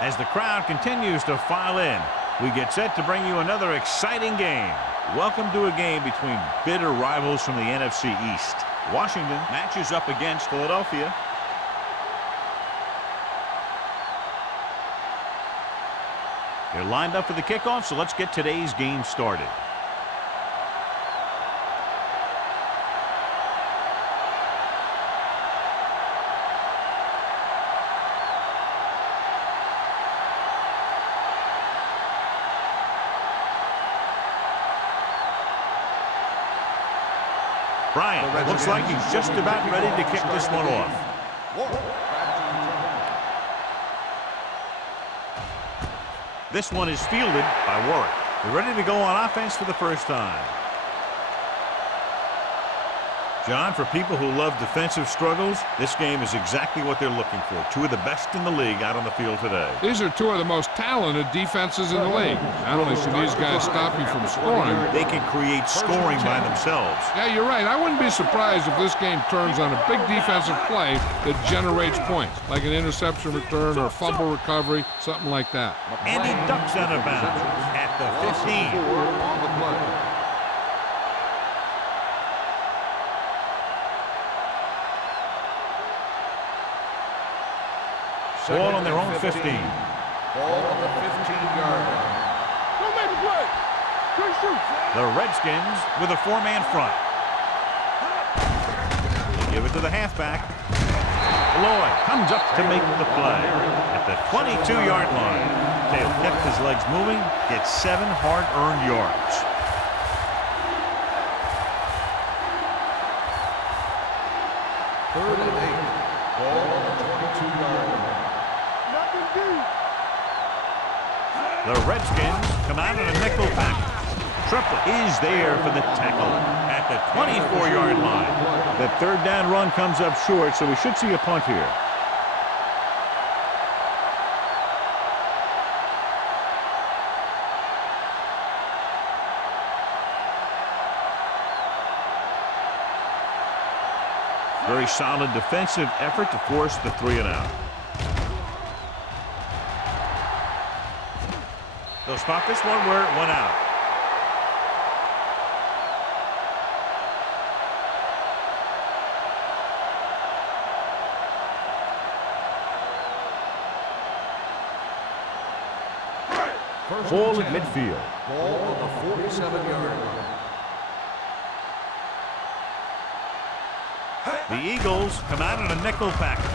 As the crowd continues to file in, we get set to bring you another exciting game. Welcome to a game between bitter rivals from the NFC East. Washington matches up against Philadelphia. They're lined up for the kickoff, so let's get today's game started. Bryant looks like he's just about ready to kick this one off. This one is fielded by Warwick. They're ready to go on offense for the first time. John, for people who love defensive struggles, this game is exactly what they're looking for. Two of the best in the league out on the field today. These are two of the most talented defenses in the league. Not only should these guys stop you from scoring, they can create scoring by themselves. Yeah, you're right. I wouldn't be surprised if this game turns on a big defensive play that generates points, like an interception return or a fumble recovery, something like that. And he ducks out of bounds at the 15. Ball on their own 15. Ball on the 15-yard line. Don't make a play. Good shoot. The Redskins with a four-man front. They give it to the halfback. Lloyd comes up to make the play at the 22-yard line. Taylor kept his legs moving, gets 7 hard-earned yards. Third and 8. Ball on the 22-yard line. The Redskins come out in a nickel package. Triplett is there for the tackle at the 24-yard line. The third down run comes up short, so we should see a punt here. Very solid defensive effort to force the 3-and-out. They'll spot this one where it went out. Ball at midfield. Ball on the 47-yard line. The Eagles come out in a nickel package.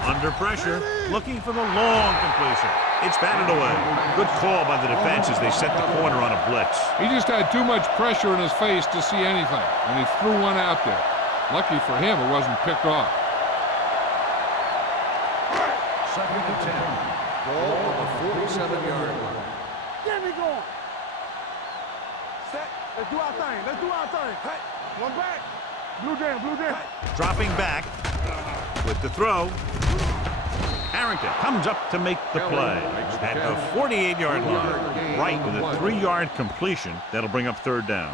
Under pressure, looking for the long completion. It's batted away. Good call by the defense as they set the corner on a blitz. He just had too much pressure in his face to see anything, and he threw one out there. Lucky for him, it wasn't picked off. Second and 10. Ball on the 47-yard line. Get me going. Set. Let's do our thing. Let's do our thing. Hey, one back. Blue jam, blue jam. Dropping back with the throw. Harrington comes up to make the play at the 48-yard line. Right with a 3-yard completion. That'll bring up third down.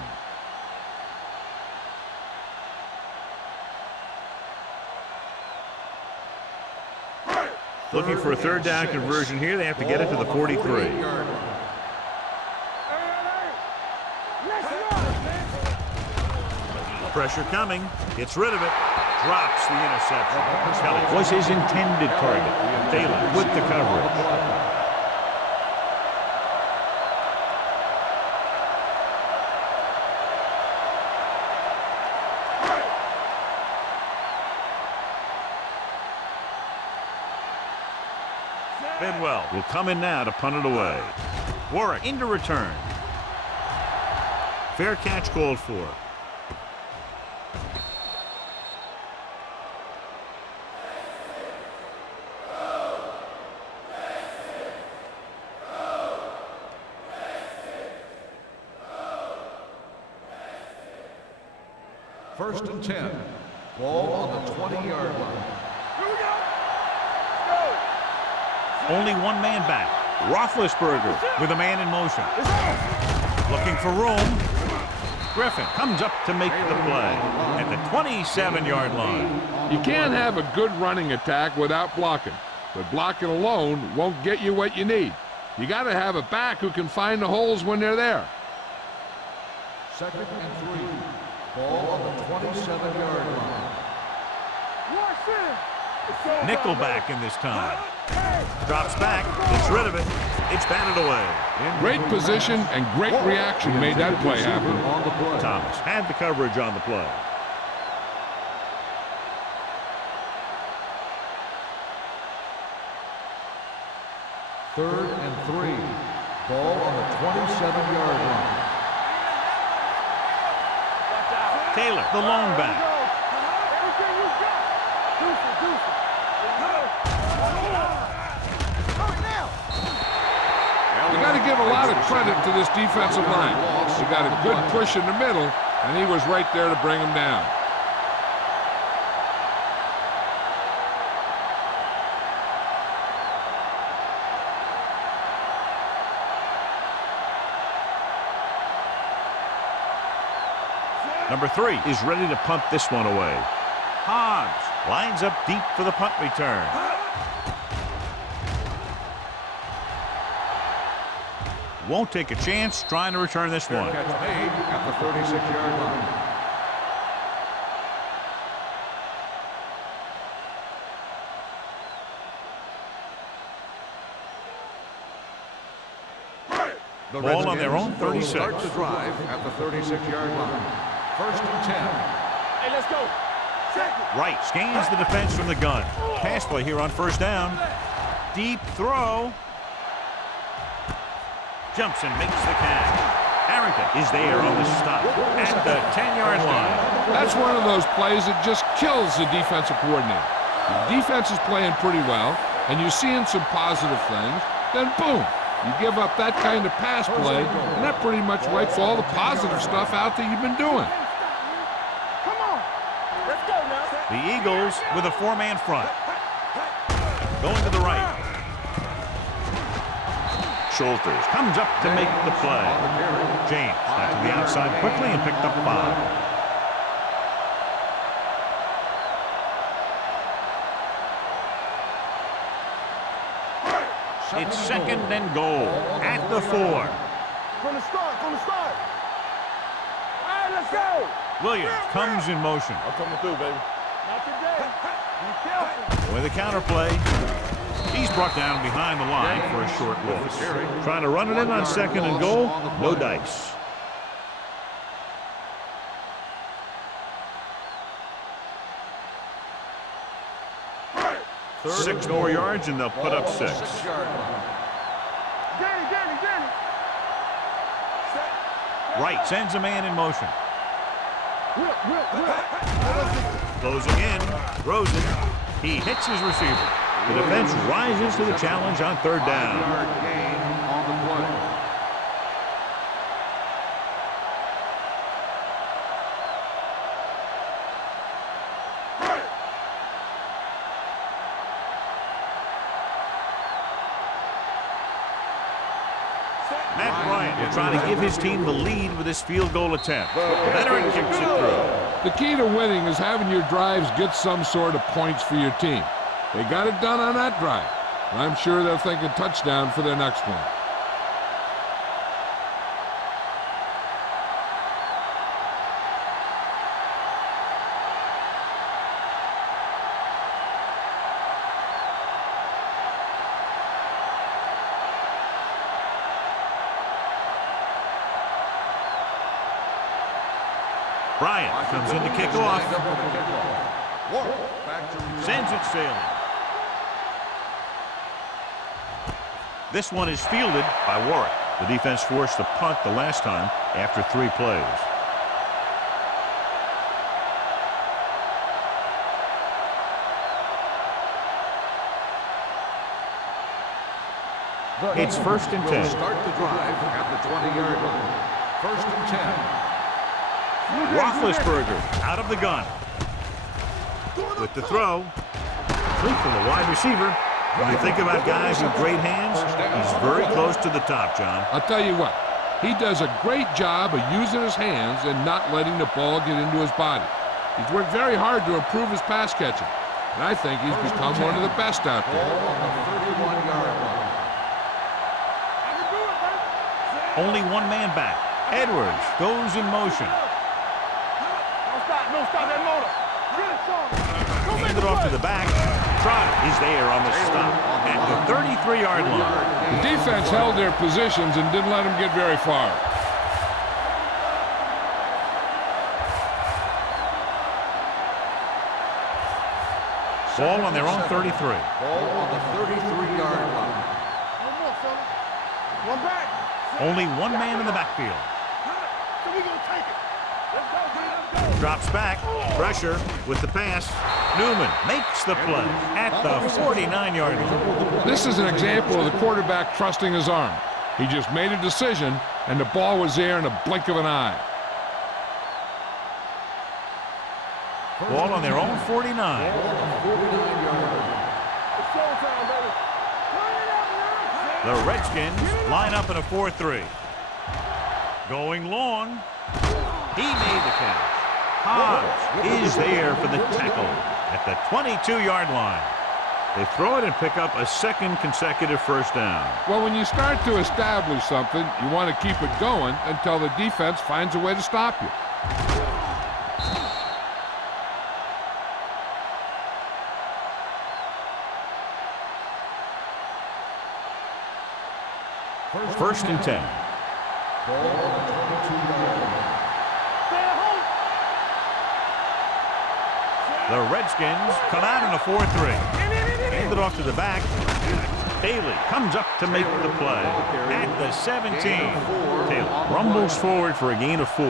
Looking for a third down conversion here. They have to get it to the 43. Pressure coming. Gets rid of it. Drops the interception. Kelly was his intended target. Taylor with the coverage. Bidwell will come in now to punt it away. Warwick into return. Fair catch called for. First and 10. Ball on the 20-yard line. Here we go. Only one man back. Roethlisberger with a man in motion. Looking for room. Griffin comes up to make the play at the 27-yard line. You can't have a good running attack without blocking. but blocking alone won't get you what you need. You got to have a back who can find the holes when they're there. 2nd and 3. Ball on the 27-yard line. Nickelback in this time. Drops back, gets rid of it. It's batted away. Great position and great reaction made that play happen. On the play. Thomas had the coverage on the play. Third and 3. Ball on the 27-yard line. Taylor, the lone back. You got to give a lot of credit to this defensive line. He got a good push in the middle, and he was right there to bring him down. Number 3 is ready to punt this one away. Hobbs lines up deep for the punt return. Won't take a chance trying to return this one. Catch made at the 36-yard line. The Ball on their own Redskins will 36. start the drive at the 36-yard line. 1st and 10. Hey, let's go. Right, scans the defense from the gun. Pass play here on 1st down. Deep throw. Jumps and makes the catch. Harrington is there on the stop at the 10-yard line. That's one of those plays that just kills the defensive coordinator. The defense is playing pretty well, and you're seeing some positive things. Then boom, you give up that kind of pass play, and that pretty much wipes all the positive stuff out that you've been doing. Come on. Let's go now. The Eagles with a 4-man front. Going to the right. Schulters comes up to make the play. James got to the outside quickly and picked up 5. It's 2nd and goal at the 4. From the start, from the start. All right, let's go. Williams comes in motion. I'm coming through, baby. Not today. Be careful. With a counter play, he's brought down behind the line for a short loss. Trying to run it in on 2nd and goal, no dice. Six more yards and they'll put up 6. Danny. Right sends a man in motion. Whip. Closing in, throws it. He hits his receiver. The defense rises to the challenge on 3rd down. Yard gain on the play. Matt Bryant will try to give his team the lead with this field goal attempt. The veteran kicks it through. The key to winning is having your drives get some sort of points for your team. They got it done on that drive. And I'm sure they'll think a touchdown for their next one. Bryant comes in to kick off. Sends it sailing. This one is fielded by Warwick. The defense forced the punt the last time after 3 plays. It's 1st and 10. Start the drive at the 20-yard line. 1st and 10. Roethlisberger out of the gun. With the throw. Complete from the wide receiver. When you think about guys with great hands, he's very close to the top, John. I'll tell you what, he does a great job of using his hands and not letting the ball get into his body. He's worked very hard to improve his pass catching. And I think he's become one of the best out Ball there. on the 31-yard line. Only one man back. Edwards goes in motion. Don't stop that motor. Get it, son. Hand it off to the back. Trotter is there on the stop at the 33-yard line. The defense held their positions and didn't let them get very far. Ball on their own 33. Ball on the 33-yard line. One more, son. One back. Only one man in the backfield. So we gonna take it. Let's go, G. Let's go. Drops back. Pressure with the pass. Newman makes the play at the 49-yard line. This is an example of the quarterback trusting his arm. He just made a decision, and the ball was there in a blink of an eye. Ball on their own 49. It's showtime, baby. Turn it up, man. The Redskins line up in a 4-3. Going long. He made the catch. Hobbs is there for the tackle at the 22-yard line. They throw it and pick up a second consecutive first down. Well, when you start to establish something, you want to keep it going until the defense finds a way to stop you. First and 10. Ball on the 22-yard line. Stay at home. The Redskins come out in a 4-3. Hand it off to the back. Taylor comes up to make the play at the 17. Taylor rumbles forward for a gain of 4.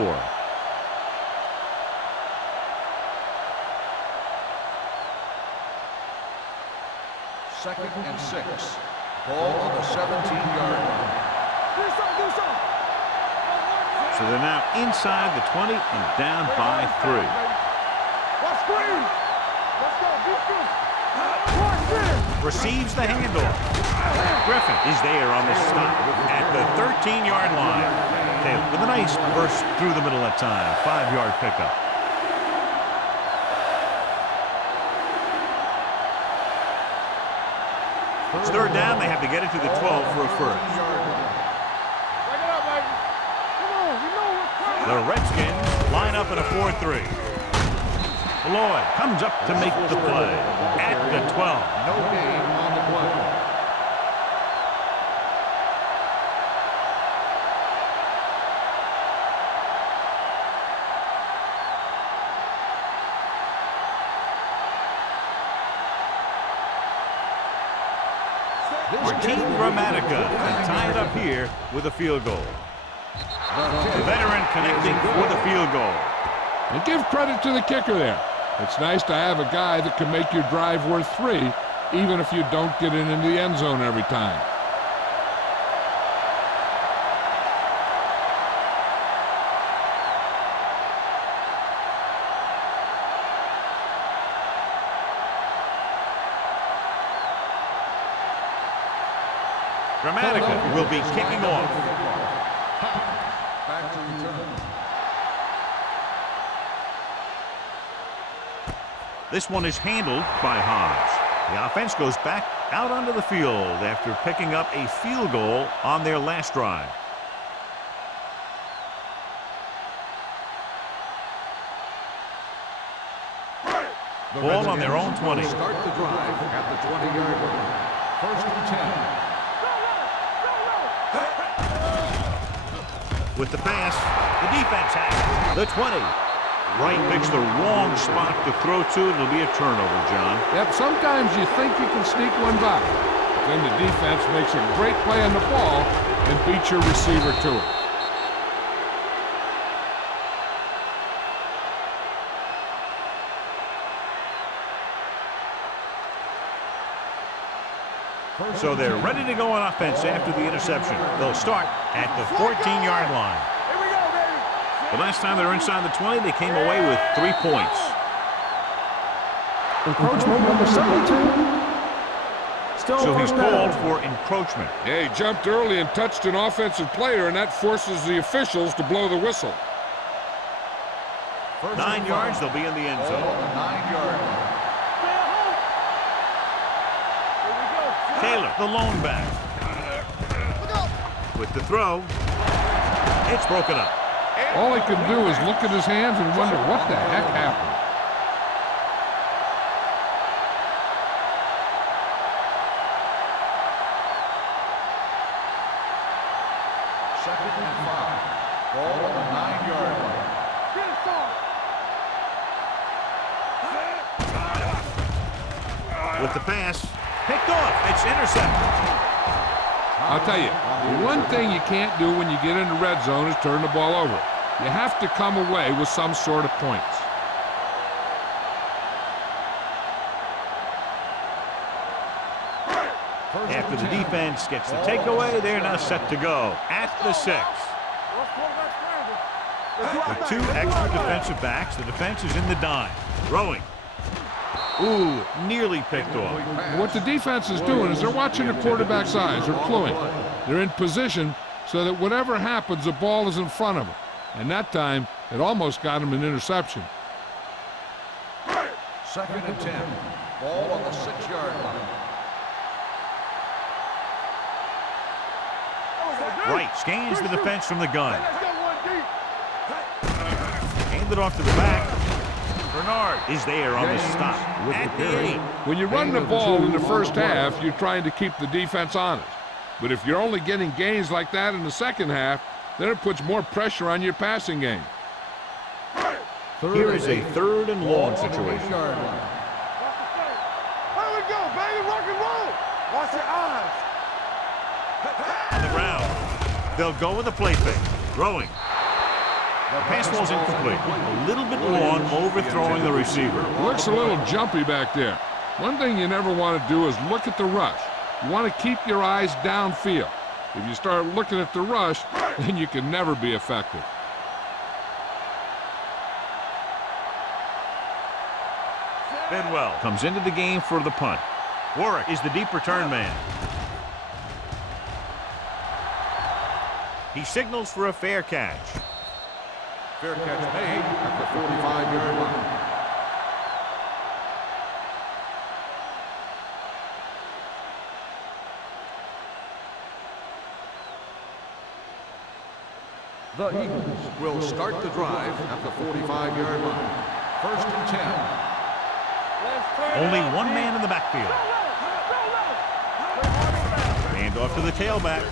Second and 6. Ball on the 17-yard line. Do something, do something. So they're now inside the 20 and down by 3. Watch screen. Let's go, defense. Watch this. Receives the handoff. Griffin is there on the stop at the 13-yard line. Taylor with a nice burst through the middle that time. 5-yard pickup. It's third down. They have to get it to the 12 for a first. Break it up, baby. Come on, you know what's coming. The Redskins line up in a 4-3. Lloyd comes up to make the play at the 12. No gain on the play. Martin Gramatica can tie it up here with a field goal. The veteran connecting for the field goal. And give credit to the kicker there. It's nice to have a guy that can make your drive worth 3, even if you don't get it into the end zone every time. Gramatica will be kicking off. Back to return. This one is handled by Hobbs. The offense goes back out onto the field after picking up a field goal on their last drive. Ball on their own 20. Start the drive at the 20-yard line. First and 10. With the pass, the defense has it. The 20. Wright picks the wrong spot to throw to. It'll be a turnover, John. Yep, sometimes you think you can sneak one by. Then the defense makes a great play on the ball and beats your receiver to it. So they're ready to go on offense after the interception. They'll start at the 14-yard line. Here we go, baby. The last time they were inside the 20, they came away with 3 points. Encroachment number 17. Still So he's first down. called for encroachment. Yeah, he jumped early and touched an offensive player, and that forces the officials to blow the whistle. 9 yards, they'll be in the end Ball zone. on the 9-yard line. Taylor, the lone back. With the throw. It's broken up. All he could do is look at his hands and wonder what the heck happened. Second and 5. Ball on the 9-yard line. Get it, son. With the pass. Picked off. It's intercepted. I'll tell you, the one thing you can't do when you get in the red zone is turn the ball over. You have to come away with some sort of points. After the defense gets the takeaway, they're now set to go at the 6. With 2 extra defensive backs, the defense is in the dime. Throwing. Ooh, nearly picked off. What the defense is doing is they're watching the quarterback's eyes. They're cluing. They're in position so that whatever happens, the ball is in front of them. And that time, it almost got him an interception. Second and 10. Ball on the 6-yard line. Right, scans the defense from the gun. Hand it off to the back. Bernard is there on the stop at the 8. When you run the ball in the first half, you're trying to keep the defense honest. But if you're only getting gains like that in the second half, then it puts more pressure on your passing game. Here is a 3rd and long situation. Here we go, baby. Rock and roll. Watch your eyes. On the ground. They'll go with a play fake. Throwing. The pass ball's incomplete. A little bit long, overthrowing the receiver. Looks a little jumpy back there. One thing you never want to do is look at the rush. You want to keep your eyes downfield. If you start looking at the rush, then you can never be effective. Bidwell comes into the game for the punt. Warwick is the deep return man. He signals for a fair catch. Fair catch made at the 45-yard line. The Eagles will start the drive at the 45-yard line. First and 10. Only one man in the backfield. Hand off to the tailback.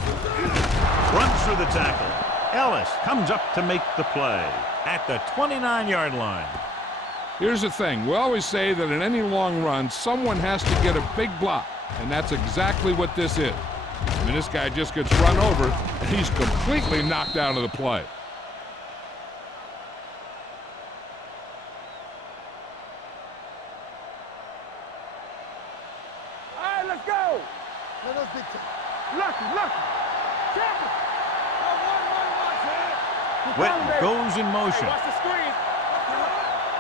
Runs through the tackle. Ellis comes up to make the play at the 29-yard line. Here's the thing. We always say that in any long run, someone has to get a big block, and that's exactly what this is. I mean, this guy just gets run over, and he's completely knocked out of the play. All right, let's go. Let us be lucky. Champion. Witten goes in motion. Watch the screen.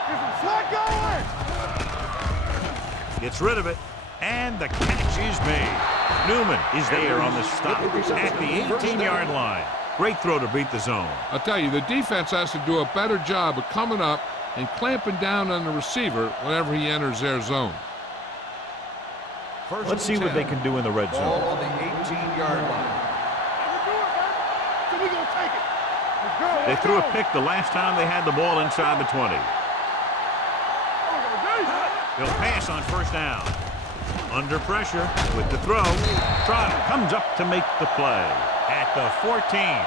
Get some slot going. Gets rid of it, and the catch is made. Newman is there on the stop at the 18-yard line. Great throw to beat the zone. I'll tell you, the defense has to do a better job of coming up and clamping down on the receiver whenever he enters their zone. Let's see what they can do in the red Ball zone. on the 18-yard line. So we gonna take it. Let's go. They threw a pick the last time they had the ball inside the 20. They'll pass on first down. Under pressure with the throw. Trotter comes up to make the play at the 14.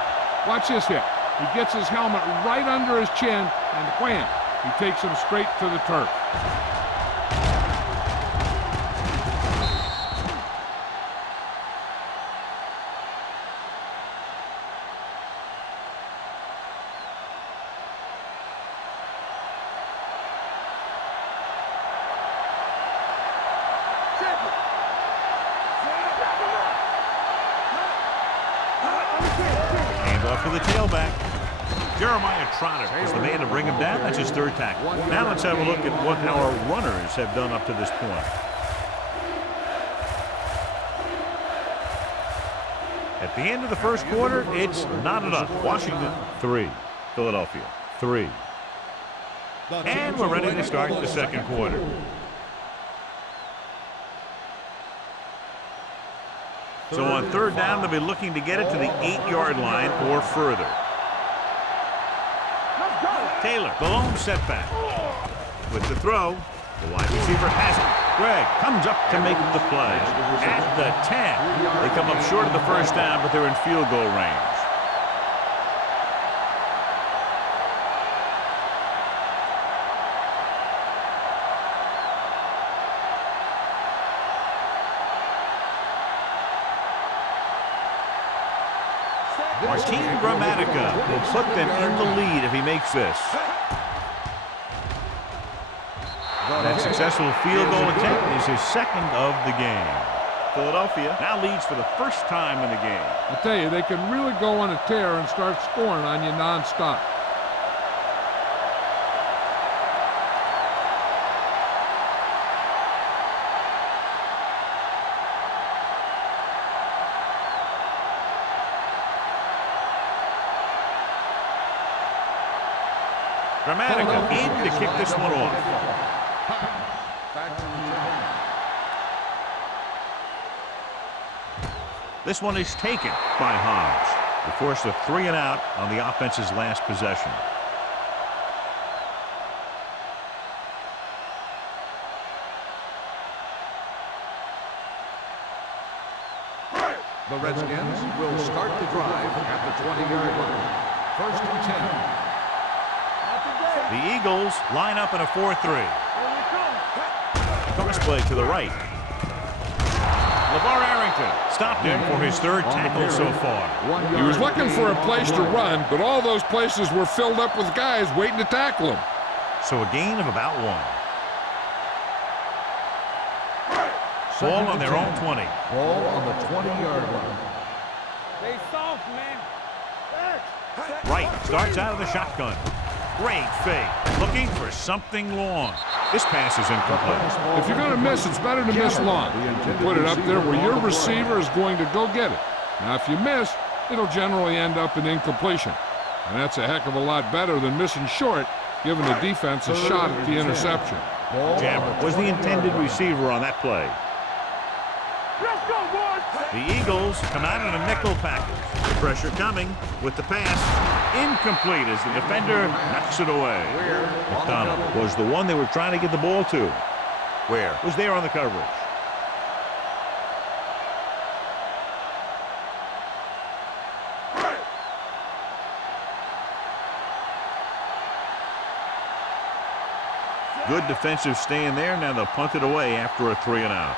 Watch this hit. He gets his helmet right under his chin, and wham, he takes him straight to the turf. Hand off to the tailback. Jeremiah Trotter is the man to bring him down. That's his 3rd tackle. Now let's have a look at what our runners have done up to this point. At the end of the first quarter, it's not enough. Washington, 3. Philadelphia, 3. And we're ready to start the second quarter. So on third down, they'll be looking to get it to the 8-yard line or further. Taylor, the lone setback. With the throw, the wide receiver has it. Greg comes up to make the play. At the 10, they come up short of the first down, but they're in field goal range. Martin Gramatica will put them in the lead if he makes this. That successful field goal attempt is his second of the game. Philadelphia now leads for the first time in the game. I tell you, they can really go on a tear and start scoring on you nonstop. Gramatica in to kick this one off. Back to return. This one is taken by Hobbs. They force a 3-and-out on the offense's last possession. The Redskins will start the drive at the 20-yard line. First and 10. The Eagles line up in a 4-3. Cross play to the right. LeVar Arrington stopped him for his third tackle so far. He was looking for a place to run, but all those places were filled up with guys waiting to tackle him. So a gain of about 1. Ball on their own 20. Ball on the 20-yard line. They soft, man. Wright starts out of the shotgun. Great fake. Looking for something long. This pass is incomplete. If you're going to miss, it's better to miss long. You put it up there where your receiver is going to go get it. Now, if you miss, it'll generally end up in incompletion. And that's a heck of a lot better than missing short, giving the defense a shot at the interception. Jammer was the intended receiver on that play. Let's go, boys. The Eagles come out in a nickel package. The pressure coming with the pass. Incomplete as the defender knocks it away. McDonald was the one they were trying to get the ball to. Where was there on the coverage. Good defensive stand there. Now they'll punt it away after a 3-and-out.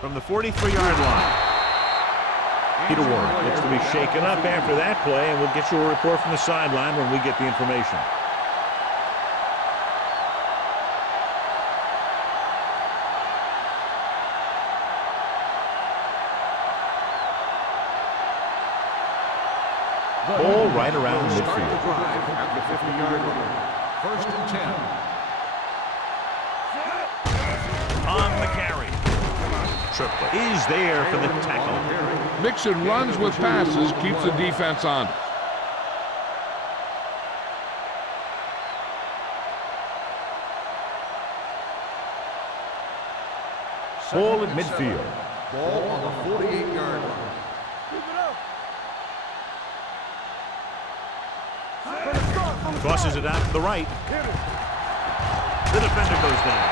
From the 43-yard line. Peter Warren looks to be shaken up after that play, and we'll get you a report from the sideline when we get the information. Ball right around Start the midfield. drive at the 50-yard line. First and 10. On the carry. Triplett is there for the tackle. Mixing runs with passes keeps the defense on. Ball at midfield. Ball on the 48-yard line. Tosses it out to the right. The defender goes down.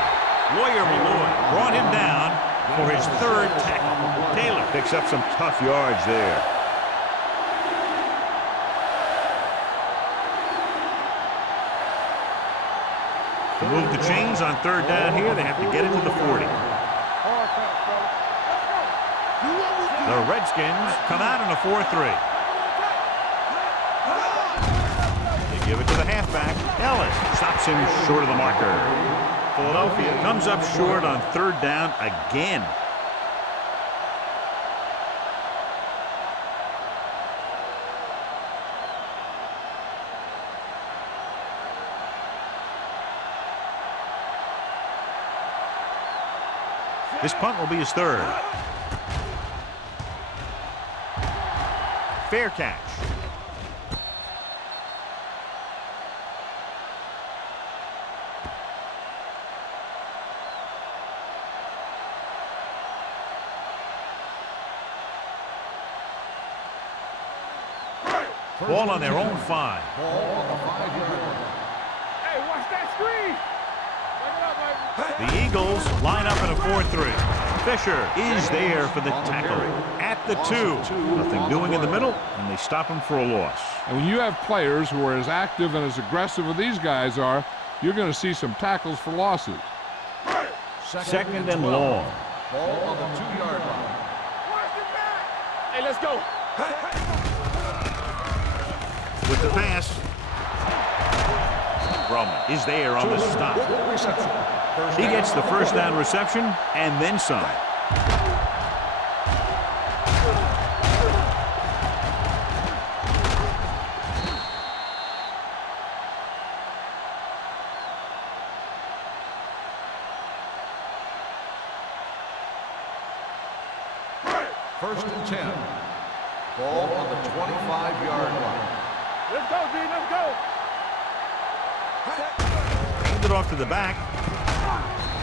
Lawyer Malloy brought him down for his third tackle. Taylor picks up some tough yards there. To move the chains on third down here, they have to get it to the 40. The Redskins come out in a 4-3. They give it to the halfback. Ellis stops him short of the marker. Philadelphia comes up short on third down again. This punt will be his third. Fair catch. Ball on their own 5. Ball on the 5-yard line. Hey, watch that screen. The Eagles line up in a 4-3. Fisher is there for the tackle at the 2. Nothing doing in the middle, and they stop him for a loss. And when you have players who are as active and as aggressive as these guys are, you're going to see some tackles for losses. Second and long. Ball on the 2-yard line. Hey, let's go. With the pass, Roman is there on the stop. Reception. He gets the first down reception and then some. First and 10. Ball on the 25-yard line. Let's go, D. Let's go. Hand it off to the back.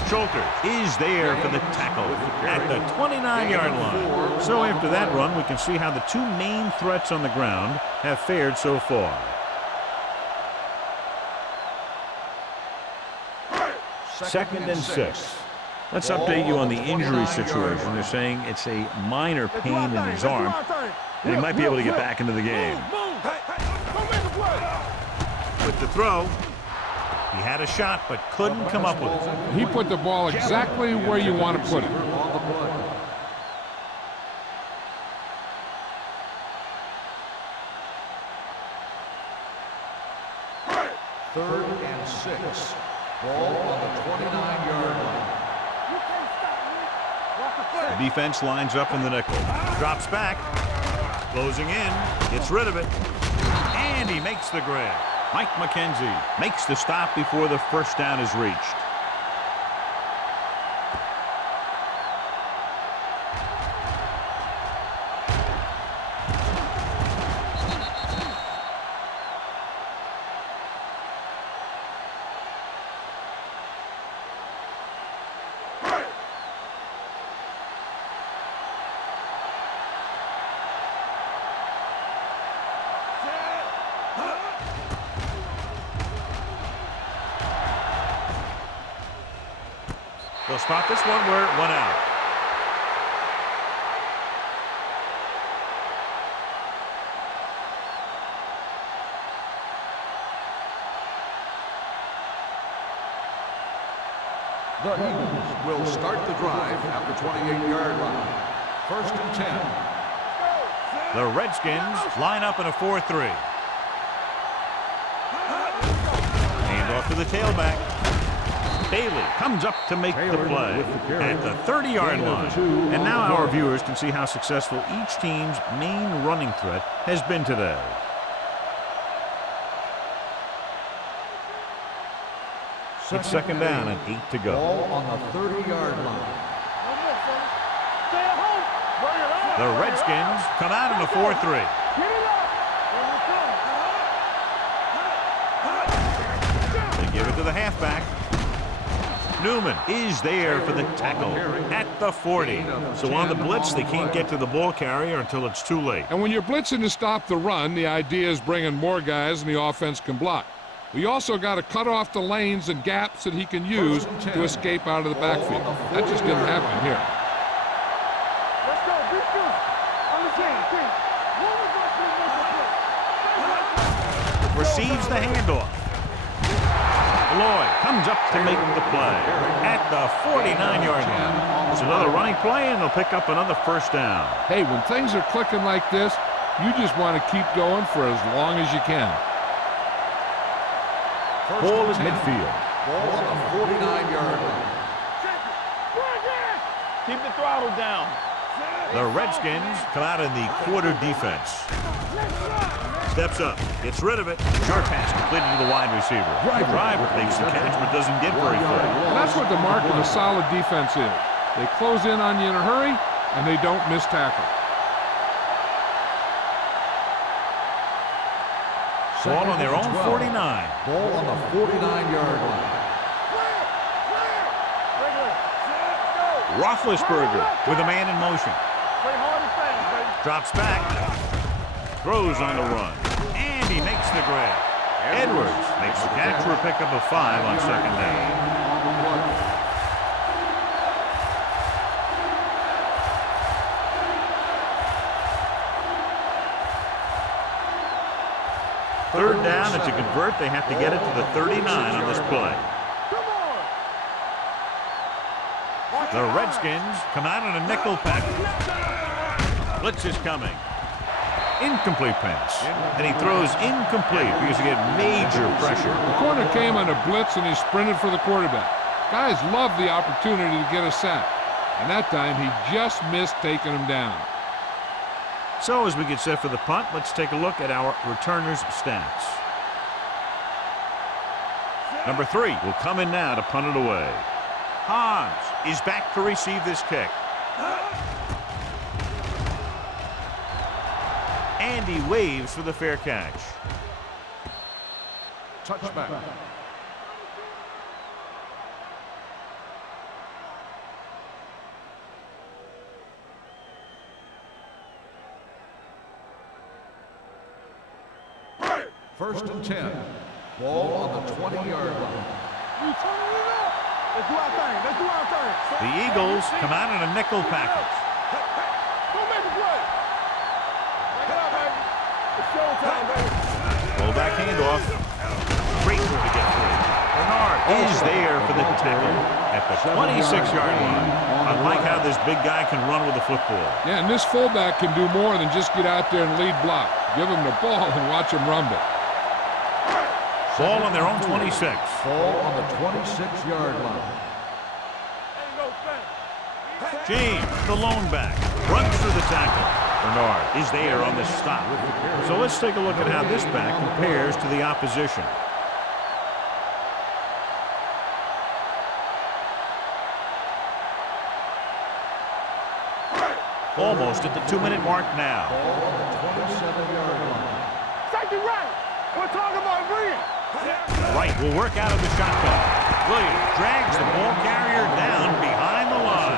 Schulter is there for the tackle at the 29-yard line. So after that run, we can see how the two main threats on the ground have fared so far. Second and 6. Let's update you on the injury situation. They're saying it's a minor pain in his arm, and he might be able to get back into the game. With the throw, he had a shot but couldn't come up with it. He put the ball exactly where you want to put it. Third and 6. Ball on the 29-yard line. The defense lines up in the nickel. Drops back. Closing in. Gets rid of it. And he makes the grab. Mike McKenzie makes the stop before the first down is reached. They'll spot this one where it went out. The Eagles will start the drive at the 28-yard line. First and 10. The Redskins line up in a 4-3. Hand off to the tailback. Bailey comes up to make the play at the 30-yard line. And now our viewers can see how successful each team's main running threat has been today. It's second down and 8 to go. Ball on the 30-yard line. The Redskins come out in a 4-3. They give it to the halfback. Newman is there for the tackle at the 40. So on the blitz, they can't get to the ball carrier until it's too late. And when you're blitzing to stop the run, the idea is bringing more guys and the offense can block. We also got to cut off the lanes and gaps that he can use to escape out of the backfield. That just didn't happen here. Let's go. Big shoot. On the team. Receives the handoff. Lloyd comes up to make the play at the 49-yard line. It's another running play, and they'll pick up another first down. Hey, when things are clicking like this, you just want to keep going for as long as you can. Ball at midfield. Ball on the 49-yard line. Keep the throttle down. The Redskins come out in the quarter defense. Steps up, gets rid of it. Short pass completed to the wide receiver. Driver makes the catch but doesn't get very far. And that's what the mark of a solid defense is. They close in on you in a hurry, and they don't miss tackle. Ball on their own 49. Ball on the 49-yard line. Roethlisberger with a man in motion. Drops back. Throws on the run. And he makes the grab. Edwards makes the catch for a pickup of 5 on second down. Third down, and to convert, they have to get it to the 39 on this play. The Redskins come out in a nickel package. Blitz is coming. Incomplete pass. And he throws incomplete because he had major pressure. The corner came on a blitz, and he sprinted for the quarterback. Guys love the opportunity to get a sack. And that time, he just missed taking him down. So as we get set for the punt, let's take a look at our returners' stats. Number 3 will come in now to punt it away. Hans is back to receive this kick. And he waves for the fair catch. Touchback. First and 10. Ball on the 20-yard line. Let's do our thing. Let's do our thing. The Eagles come out in a nickel package. Go make a play. Make it up, baby. It's showtime, baby. Pull back handoff. Great move to get through. Bernard is there for the tackle at the 26-yard line. I like how this big guy can run with the football. Yeah, and this fullback can do more than just get out there and lead block. Give him the ball and watch him rumble. Ball on their own 26. Ball on the 26-yard line. James, the lone back, runs through the tackle. Bernard is there on the stop. So let's take a look at how this back compares to the opposition. Almost at the 2-minute mark now. Ball on the 27-yard line. Safety right. We're talking about bringing. Wright will work out of the shotgun. Williams drags the ball carrier down behind the line.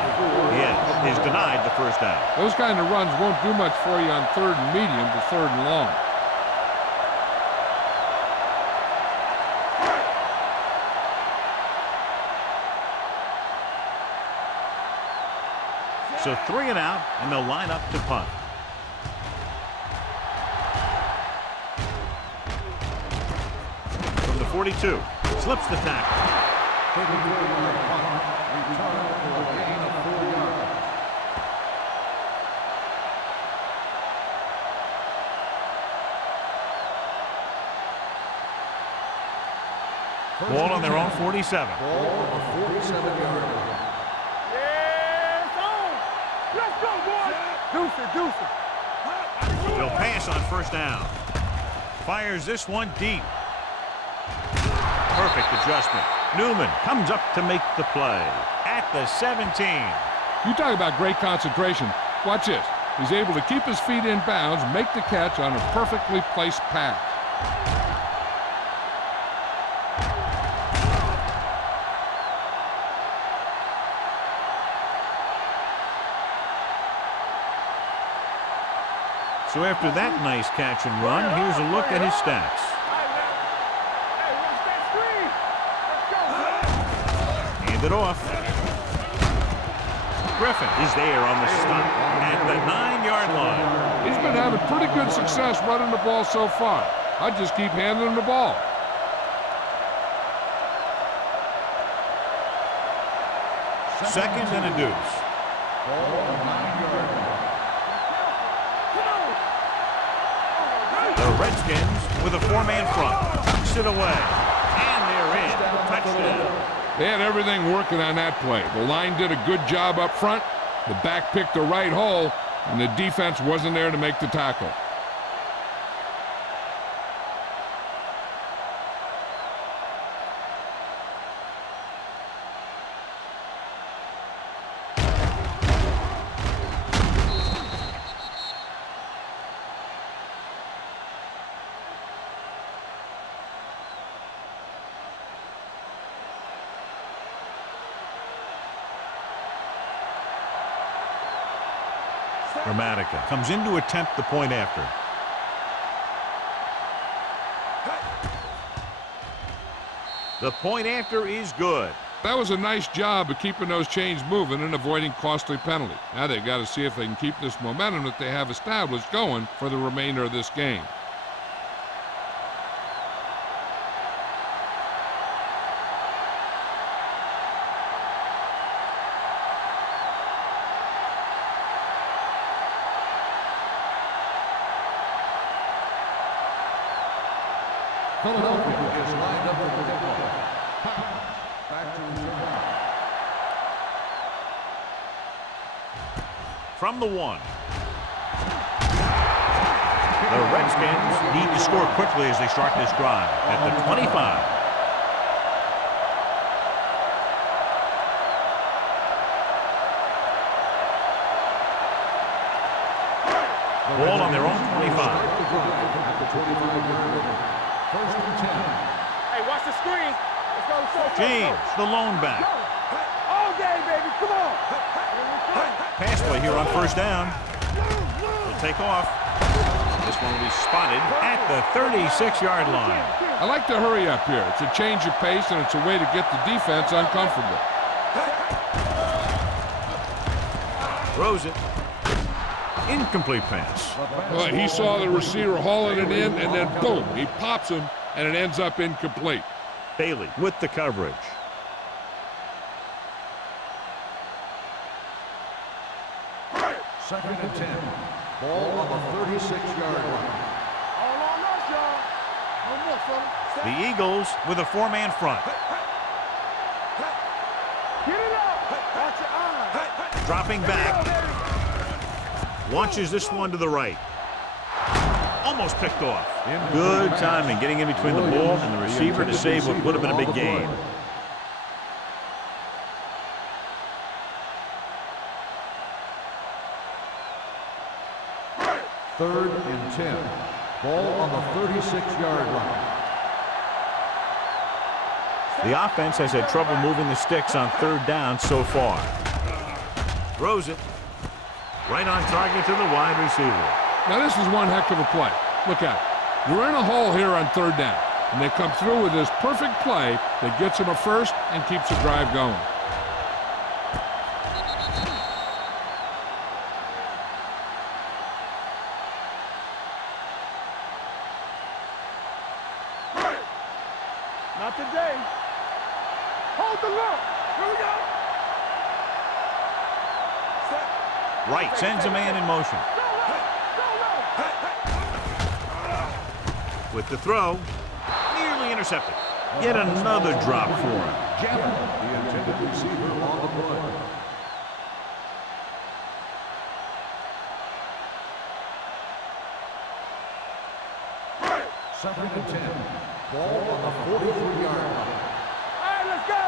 Yes, is denied the first down. Those kind of runs won't do much for you on 3rd and medium to 3rd and long. So 3 and out, and they'll line up to punt. From the 42, slips the tackle. 34-yard punt. Return for a gain of 4 yards. Ball on their own 47. Ball on the 47-yard line. Yeah, it's on. Let's go, boys. Deuce it. They'll pass on first down. Fires this one deep. Perfect adjustment. Newman comes up to make the play at the 17. You talk about great concentration. Watch this. He's able to keep his feet in bounds, make the catch on a perfectly placed pass. So after that nice catch and run, here's a look at his stats. Hey, watch that screen. Let's go. Hand it off. Griffin is there on the stop at the 9-yard line. He's been having pretty good success running the ball so far. I'd just keep handing him the ball. Second and a deuce. Ball on the 9-yard line. The Redskins with a 4-man front. Tucks it away. And they're in. Touchdown. They had everything working on that play. The line did a good job up front. The back picked the right hole, and the defense wasn't there to make the tackle. Gramatica comes in to attempt the point after. The point after is good. That was a nice job of keeping those chains moving and avoiding costly penalty. Now they've got to see if they can keep this momentum that they have established going for the remainder of this game. Philadelphia is lined up for the kickoff. Back to reserve. From the 1. The Redskins need to score quickly as they start this drive at the 25. Ball on their own 25. At the 25-yard line. First and 10. Hey, watch the screen. Let's go. James, the lone back. All day, baby. Come on. Pass play here on first down. He'll take off. This one will be spotted at the 36-yard line. I like to hurry up here. It's a change of pace, and it's a way to get the defense uncomfortable. Throws it. Incomplete pass. Well, he saw the receiver hauling it in, and then boom, he pops him, and it ends up incomplete. Bailey with the coverage. Second and 10. Ball on the 36-yard line. All on us, y'all. No more, fella. The Eagles with a 4-man front. Get it up. Watch your eyes. Dropping back. Launches this one to the right. Almost picked off. Good timing getting in between the ball and the receiver to save what would have been a big gain. Third and 10. Ball on the 36-yard line. The offense has had trouble moving the sticks on third down so far. Throws it. Right on target to the wide receiver. Now, this is one heck of a play. Look at it. You're in a hole here on third down, and they come through with this perfect play that gets them a first and keeps the drive going. Not today. Hold the look. Here we go. Right, sends a man in motion. With the throw, nearly intercepted. Yet another drop for him. Jam, the intended receiver on the play. Second and 10. Ball on the 43-yard line. All right, let's go.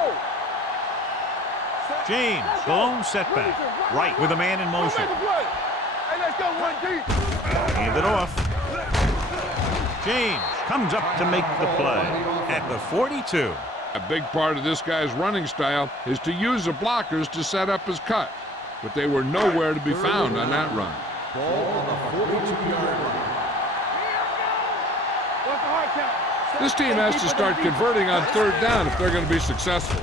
James, the lone setback. Right, with a man in motion. Make a play. Hey, let's go one deep. Hand it off. James comes up to make the play at the 42. A big part of this guy's running style is to use the blockers to set up his cut, but they were nowhere to be found on that run. Ball on the 42-yard line. What's the hard count? This team has to start converting on third down if they're going to be successful.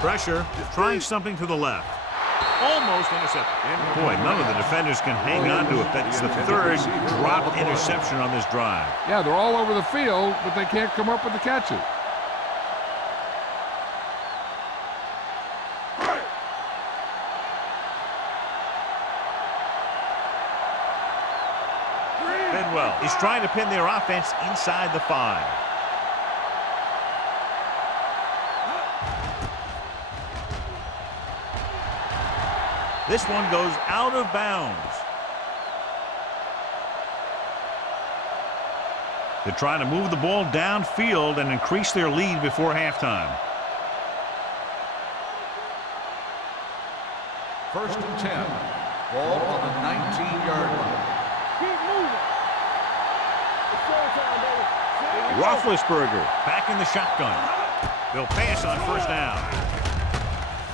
Pressure, trying something to the left. Almost intercepted. Boy, none of the defenders can hang on to it. That's the third drop interception on this drive. Yeah, they're all over the field, but they can't come up with the catches. Bedwell is trying to pin their offense inside the 5. This one goes out of bounds. They're trying to move the ball downfield and increase their lead before halftime. First and 10. Ball on the 19-yard line. Keep moving. It's showtime, baby. Roethlisberger back in the shotgun. They'll pass on first down.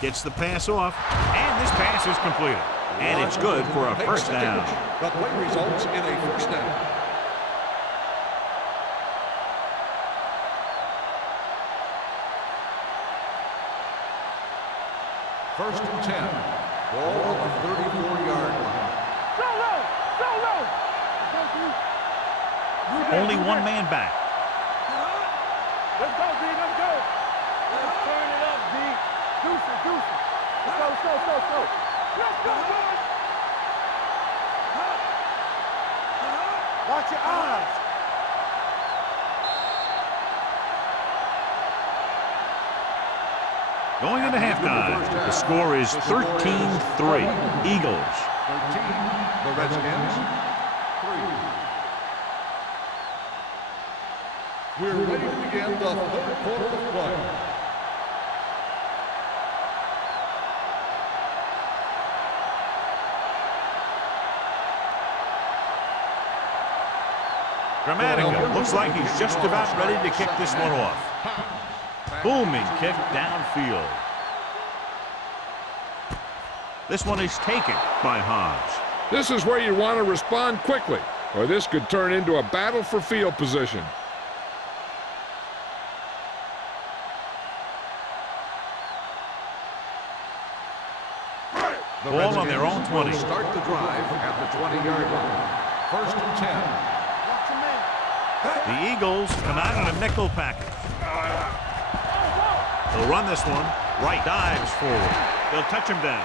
Gets the pass off, and this pass is completed. And it's good for a first down. The play results in a first down. First and 10. Ball on the 34-yard line. Go low! Go low! Only one man back. Let's go, D. Let's go. Let's turn it up, D. Deuce it, deuce it. Let's go, let's go, let's go, let's go. Let's go, boys. Watch your eyes. Going into halftime, the score is 13-3. Eagles. 13, the Redskins. 3. We're ready to begin the third quarter of play. Dramatica looks like he's just about ready to kick this one off. Booming kick downfield. This one is taken by Hobbs. This is where you want to respond quickly, or this could turn into a battle for field position. The Ball on their own 20. Will start the drive at the 20-yard line. First and 10. The Eagles come out in a nickel package. They'll run this one. Right dives forward. They'll touch him down.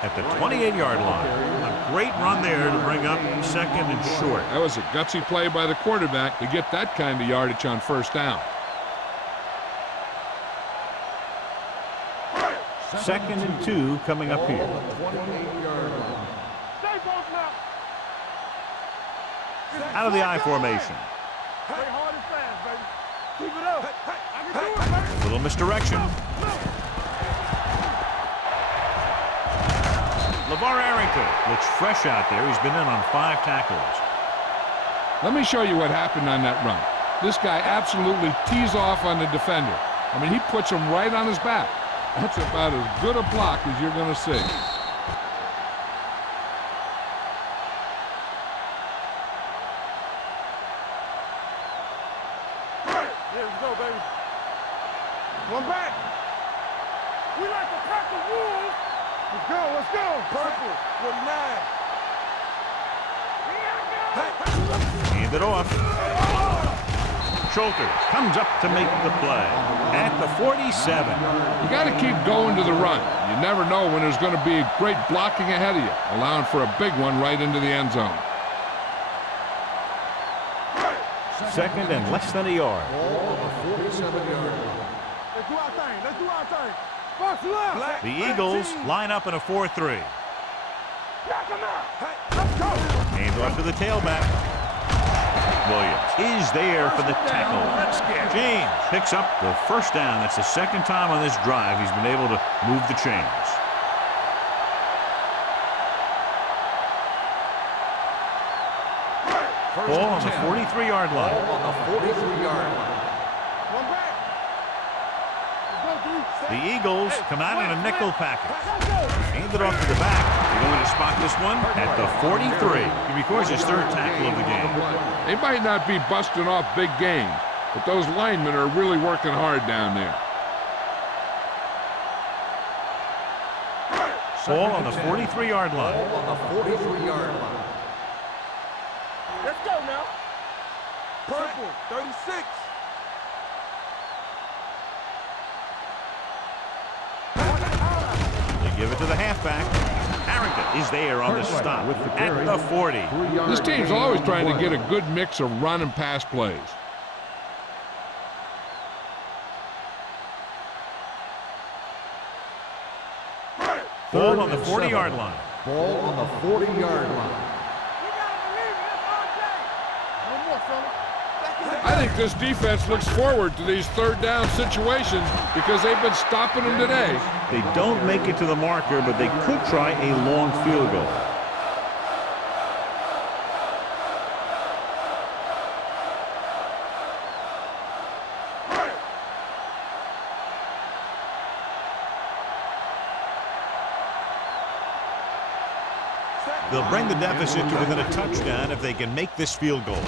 At the 28-yard line. A great run there to bring up second and short. That was a gutsy play by the quarterback to get that kind of yardage on first down. Second and 2 coming up here. 28-yard line. Stay both now. Out of the I formation. Play hard and fast, baby. Keep it up. I can do it, baby. Little misdirection. LeVar Arrington looks fresh out there. He's been in on 5 tackles. Let me show you what happened on that run. This guy absolutely tees off on the defender. I mean, he puts him right on his back. That's about as good a block as you're going to see. There we go, baby. One back. We like to pack the wolves. Let's go, let's go. Purple with 9. Hand it off. Schulter comes up to make the play. At the 47. You got to keep going to the run. You never know when there's going to be great blocking ahead of you, allowing for a big one right into the end zone. Second and less than a yard. Ball on the 47-yard line. Let's do our thing. Let's do our thing. Box left. The Eagles line up in a 4-3. Knock him out. Let's go. Hand off to the tailback. Williams is there for the tackle. James picks up the first down. That's the second time on this drive he's been able to move the chains. Ball on the 43-yard line. Ball on the 43-yard line. One back. Let's go, dude. The Eagles come out in a nickel package. Hand it off to the back. They're going to spot this one at the 43. He records his third tackle of the game. They might not be busting off big gains, but those linemen are really working hard down there. Ball on the 43-yard line. Ball on the 43-yard line. Let's go now. Purple, 36. They give it to the halfback. Harrington is there on the stop at the 40. This team's always trying to get a good mix of run and pass plays. Ball on the 40-yard line. Ball on the 40-yard line. I think this defense looks forward to these third down situations because they've been stopping them today. They don't make it to the marker, but they could try a long field goal. They'll bring the deficit to within a touchdown if they can make this field goal.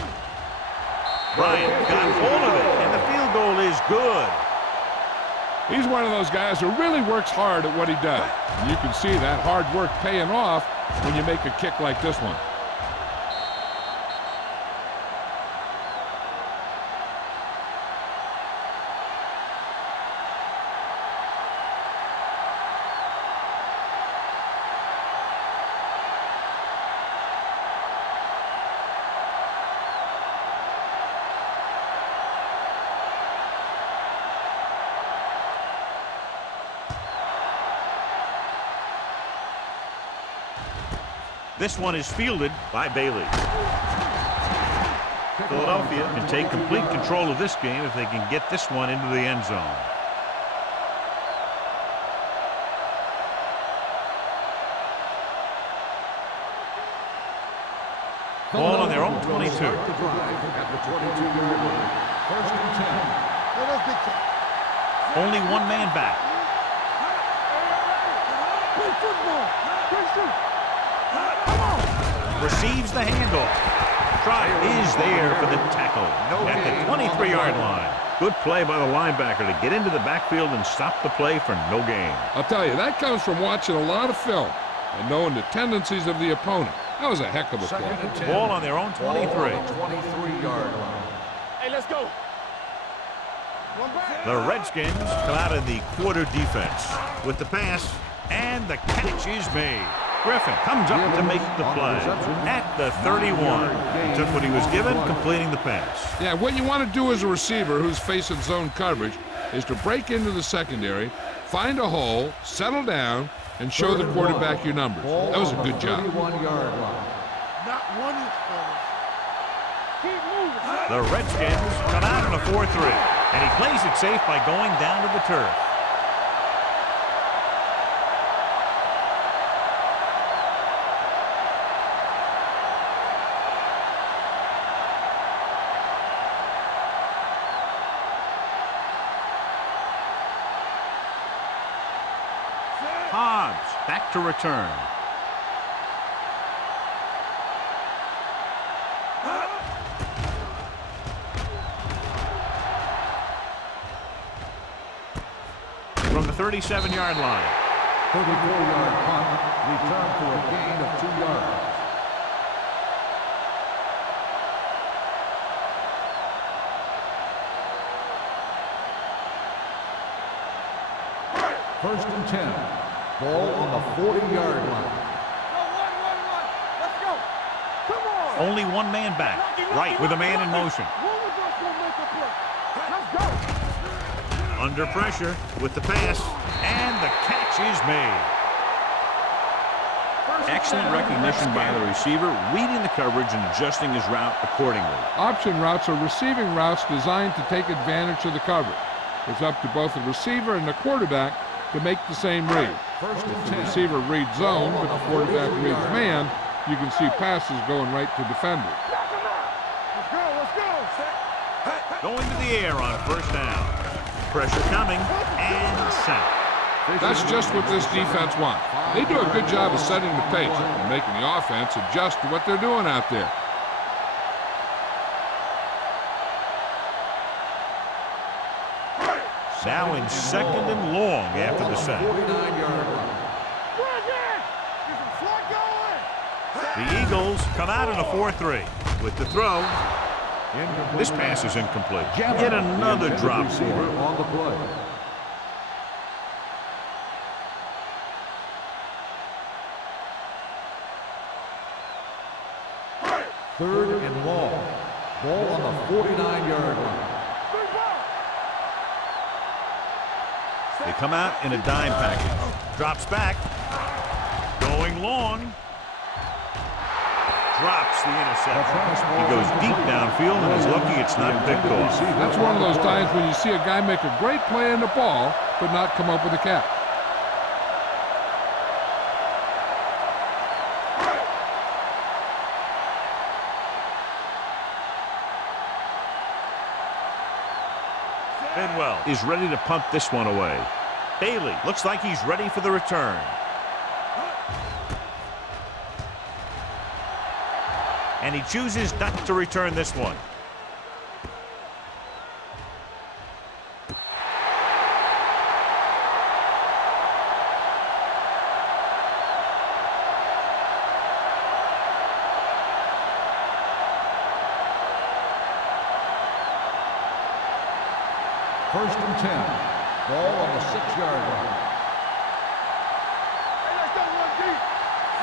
Bryant got hold of it, and the field goal is good. He's one of those guys who really works hard at what he does. And you can see that hard work paying off when you make a kick like this one. This one is fielded by Bailey. Philadelphia can take complete control of this game if they can get this one into the end zone. Ball on their own 22. At the 22-yard line. First and 10. Only one man back. Play football. Play shoot. Receives the handoff. Try is there for the tackle at the 23-yard line. Good play by the linebacker to get into the backfield and stop the play for no gain. I'll tell you, that comes from watching a lot of film and knowing the tendencies of the opponent. That was a heck of a Second play. and 10. Ball on their own 23. 23-yard line. Hey, let's go. The Redskins come out of the quarter defense with the pass, and the catch is made. Griffin comes up to make the play at the 31. He took what he was given, completing the pass. Yeah, what you want to do as a receiver who's facing zone coverage is to break into the secondary, find a hole, settle down, and show the quarterback your numbers. That was a good job. 31-yard line. Not 1 inch, fellas. Keep moving. The Redskins come out in a 4-3, and he plays it safe by going down to the turf. Hobbs back to return. From the 37-yard line. 34-yard punt. Return for a gain of 2 yards. First and 10. Ball on the 40-yard line. Go, run. Let's go. Come on. Only one man back. Right with a man in motion. One of us will make a play. Let's go. Under pressure with the pass, and the catch is made. Excellent recognition by the receiver, reading the coverage and adjusting his route accordingly. Option routes are receiving routes designed to take advantage of the coverage. It's up to both the receiver and the quarterback to make the same read. First and If the 10. receiver reads zone, but the quarterback reads man, you can see passes going right to defenders. Let's go. Going to the air on first down. Pressure coming, and sack. That's just what this defense wants. They do a good job of setting the pace and making the offense adjust to what they're doing out there. Now in second and long after the sack. 49-yard line. The Eagles come out in a 4-3 with the throw. This pass is incomplete. Yet another drop for him. On the play. Third and long. Ball on the 49-yard line. They come out in a dime package. Drops back. Going long. Drops the interception. He goes deep downfield and is lucky it's not picked off. That's one of those times when you see a guy make a great play on the ball, but not come up with a catch. Bidwell is ready to punt this one away. Bailey looks like he's ready for the return. And he chooses not to return this one. First and 10. Ball on the 6-yard line.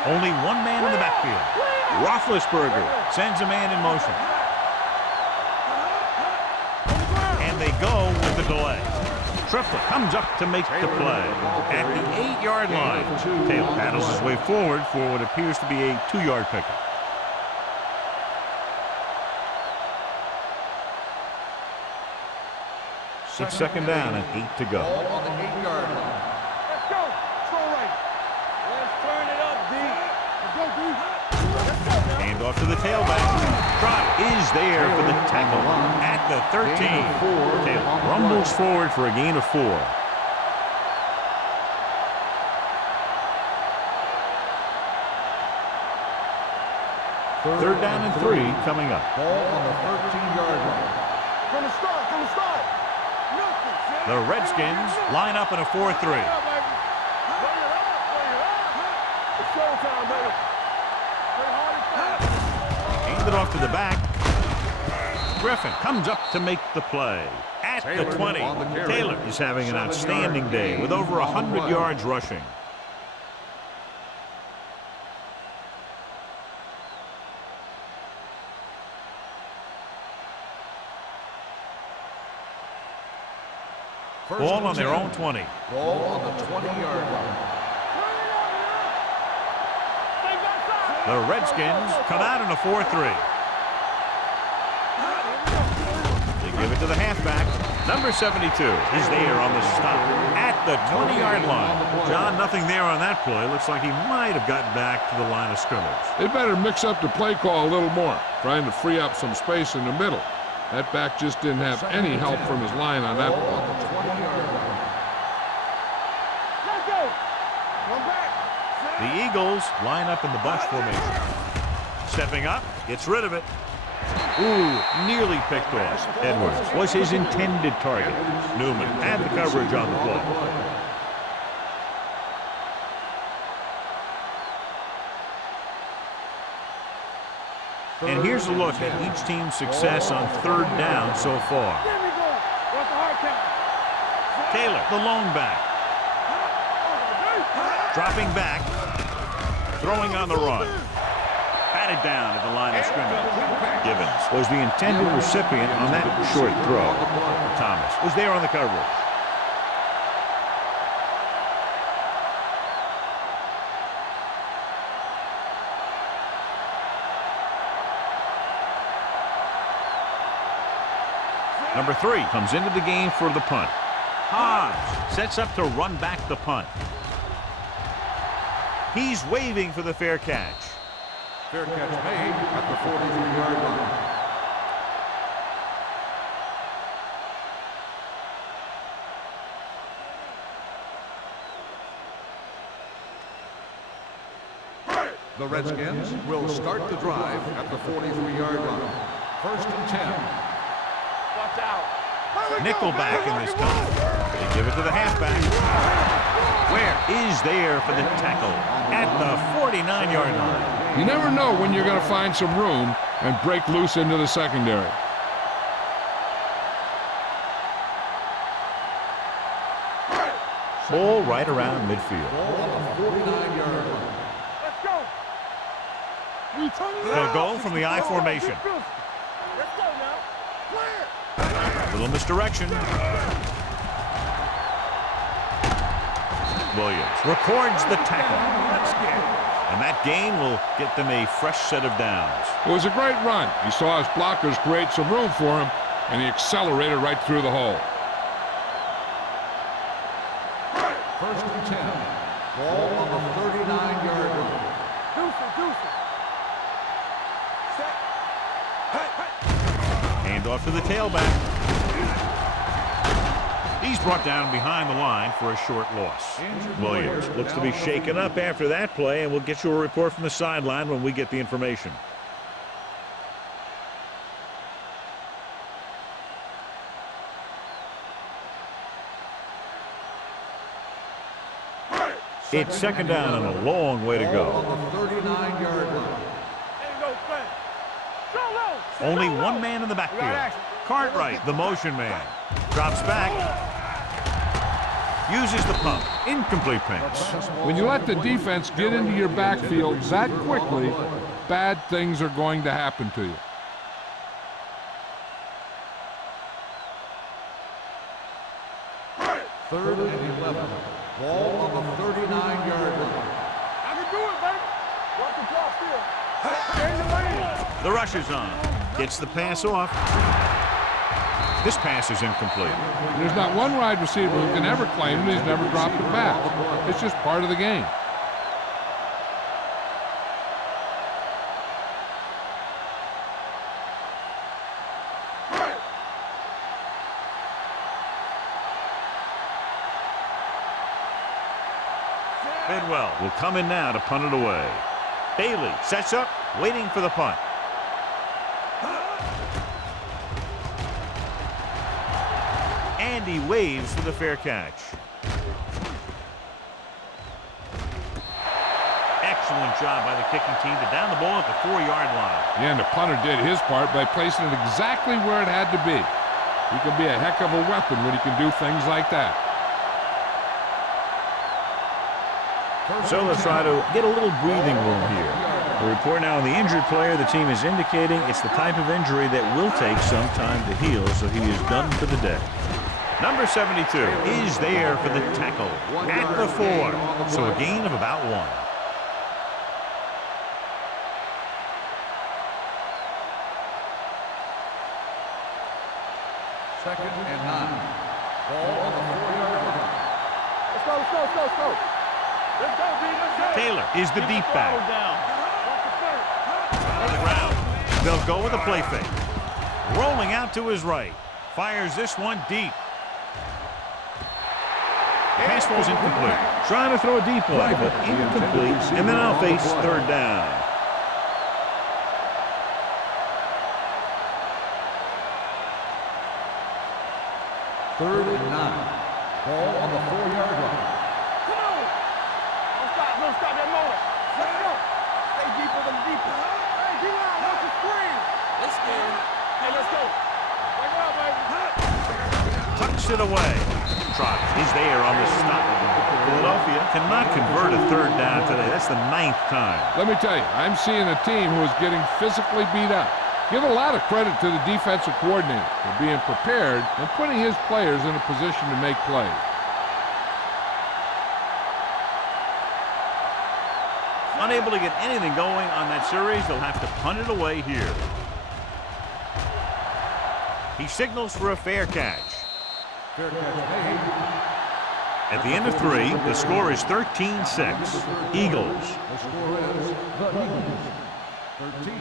Only one man in the backfield. Roethlisberger sends a man in motion. And they go with the delay. Triplett comes up to make the play. At the 8-yard line, Taylor paddles his way forward for what appears to be a 2-yard pickup. It's second down and 8 to go. Ball on the 8-yard line. Let's go. Throw right. Let's turn it up, D. Let's go, D. Let's go now. Hand off to the tailback. Trot is there for the tackle at the 13. Taylor rumbles forward for a gain of 4. Third down and 3 coming up. Ball on the 13-yard line. From the start, from the start. The Redskins line up in a 4-3. It's showtime, baby. Play hard and fast. Hand it off to the back. Griffin comes up to make the play. At the 20, Taylor is having an outstanding day with over 100 yards rushing. Ball on their own 20. Ball on the 20-yard line. The Redskins come out in a 4-3. They give it to the halfback. Number 72 is there on the stop at the 20-yard line. John, nothing there on that play. Looks like he might have gotten back to the line of scrimmage. They better mix up the play call a little more, trying to free up some space in the middle. That back just didn't have any help from his line on that Ball play. on the 20-yard line. Let's go. One back. The Eagles line up in the bunch formation. Stepping up, gets rid of it. Ooh, nearly picked off. Edwards was his intended target. Newman had the coverage on the play. And here's a look at each team's success on third down so far. There we go. What's the hard count? Taylor, the lone back. Dropping back. Throwing on the run. Batted down at the line of scrimmage. Givens was the intended recipient on that short throw. Thomas was there on the coverage. Number 3 comes into the game for the punt. Hobbs sets up to run back the punt. He's waving for the fair catch. Fair catch made at the 43-yard line. The Redskins will start the drive at the 43-yard line. First and 10. Watch out. Nickelback in this time. They give it to the halfback. Where is there for the tackle at the 49-yard line. You never know when you're going to find some room and break loose into the secondary. Ball right around midfield. Ball on the 49-yard line. Let's go. We turn it They'll up. go from the I formation. Let's go now. Clear. Little misdirection. Williams records the tackle. And that gain will get them a fresh set of downs. It was a great run. He saw his blockers create some room for him, and he accelerated right through the hole. First and 10. Ball on the 39-yard line. Deuce. Set. Hey. Hand off to the tailback. He's brought down behind the line for a short loss. Williams looks to be shaken up after that play, and we'll get you a report from the sideline when we get the information. It's second down and a long way to Ball go. on the 39-yard line. There you go, Fred. Go low. Only one man in the We got backfield. action. Cartwright, the motion man. Drops back. Uses the pump. Incomplete pass. When you let the defense get into your backfield that quickly, bad things are going to happen to you. Third and 11. Ball on the 39-yard line. I can do it, baby. Watch the drop still. Stay in the lane. The rush is on. Gets the pass off. This pass is incomplete. There's not one wide receiver who can ever claim that he's never dropped a pass. It's just part of the game. Bidwell will come in now to punt it away. Bailey sets up, waiting for the punt. Andy waves for the fair catch. Excellent job by the kicking team to down the ball at the 4-yard line. Yeah, and the punter did his part by placing it exactly where it had to be. He can be a heck of a weapon when he can do things like that. So let's try to get a little breathing room here. The report now on the injured player, the team is indicating it's the type of injury that will take some time to heal, so he is done for the day. Number 72 is there for the tackle at the 4, so a gain of about 1. Second and 9. Ball on the 4-yard line. Let's go, let's go, let's go, let's go. Let's go, B, let's go. Taylor is the deep back. Watch the first. On the ground. They'll go with a play fake. Rolling out to his right. Fires this one deep. Pass falls incomplete. Trying to throw a deep ball, but incomplete. And then I'll face third down. Third and 9. Ball on the 4-yard line. Come on. Don't stop that motor. Let's go. Stay deeper than deeper. Hey, D-line, what's the screen? Let's go. Hey, let's go. Wake it up, baby. Tucks it away. Trot is there on the stop. Philadelphia cannot convert a third down today. That's the 9th time. Let me tell you, I'm seeing a team who is getting physically beat up. Give a lot of credit to the defensive coordinator for being prepared and putting his players in a position to make plays. Unable to get anything going on that series, they'll have to punt it away here. He signals for a fair catch. Fair catch made. At the end of 3, the score is 13-6. Eagles. The score is the Eagles 13,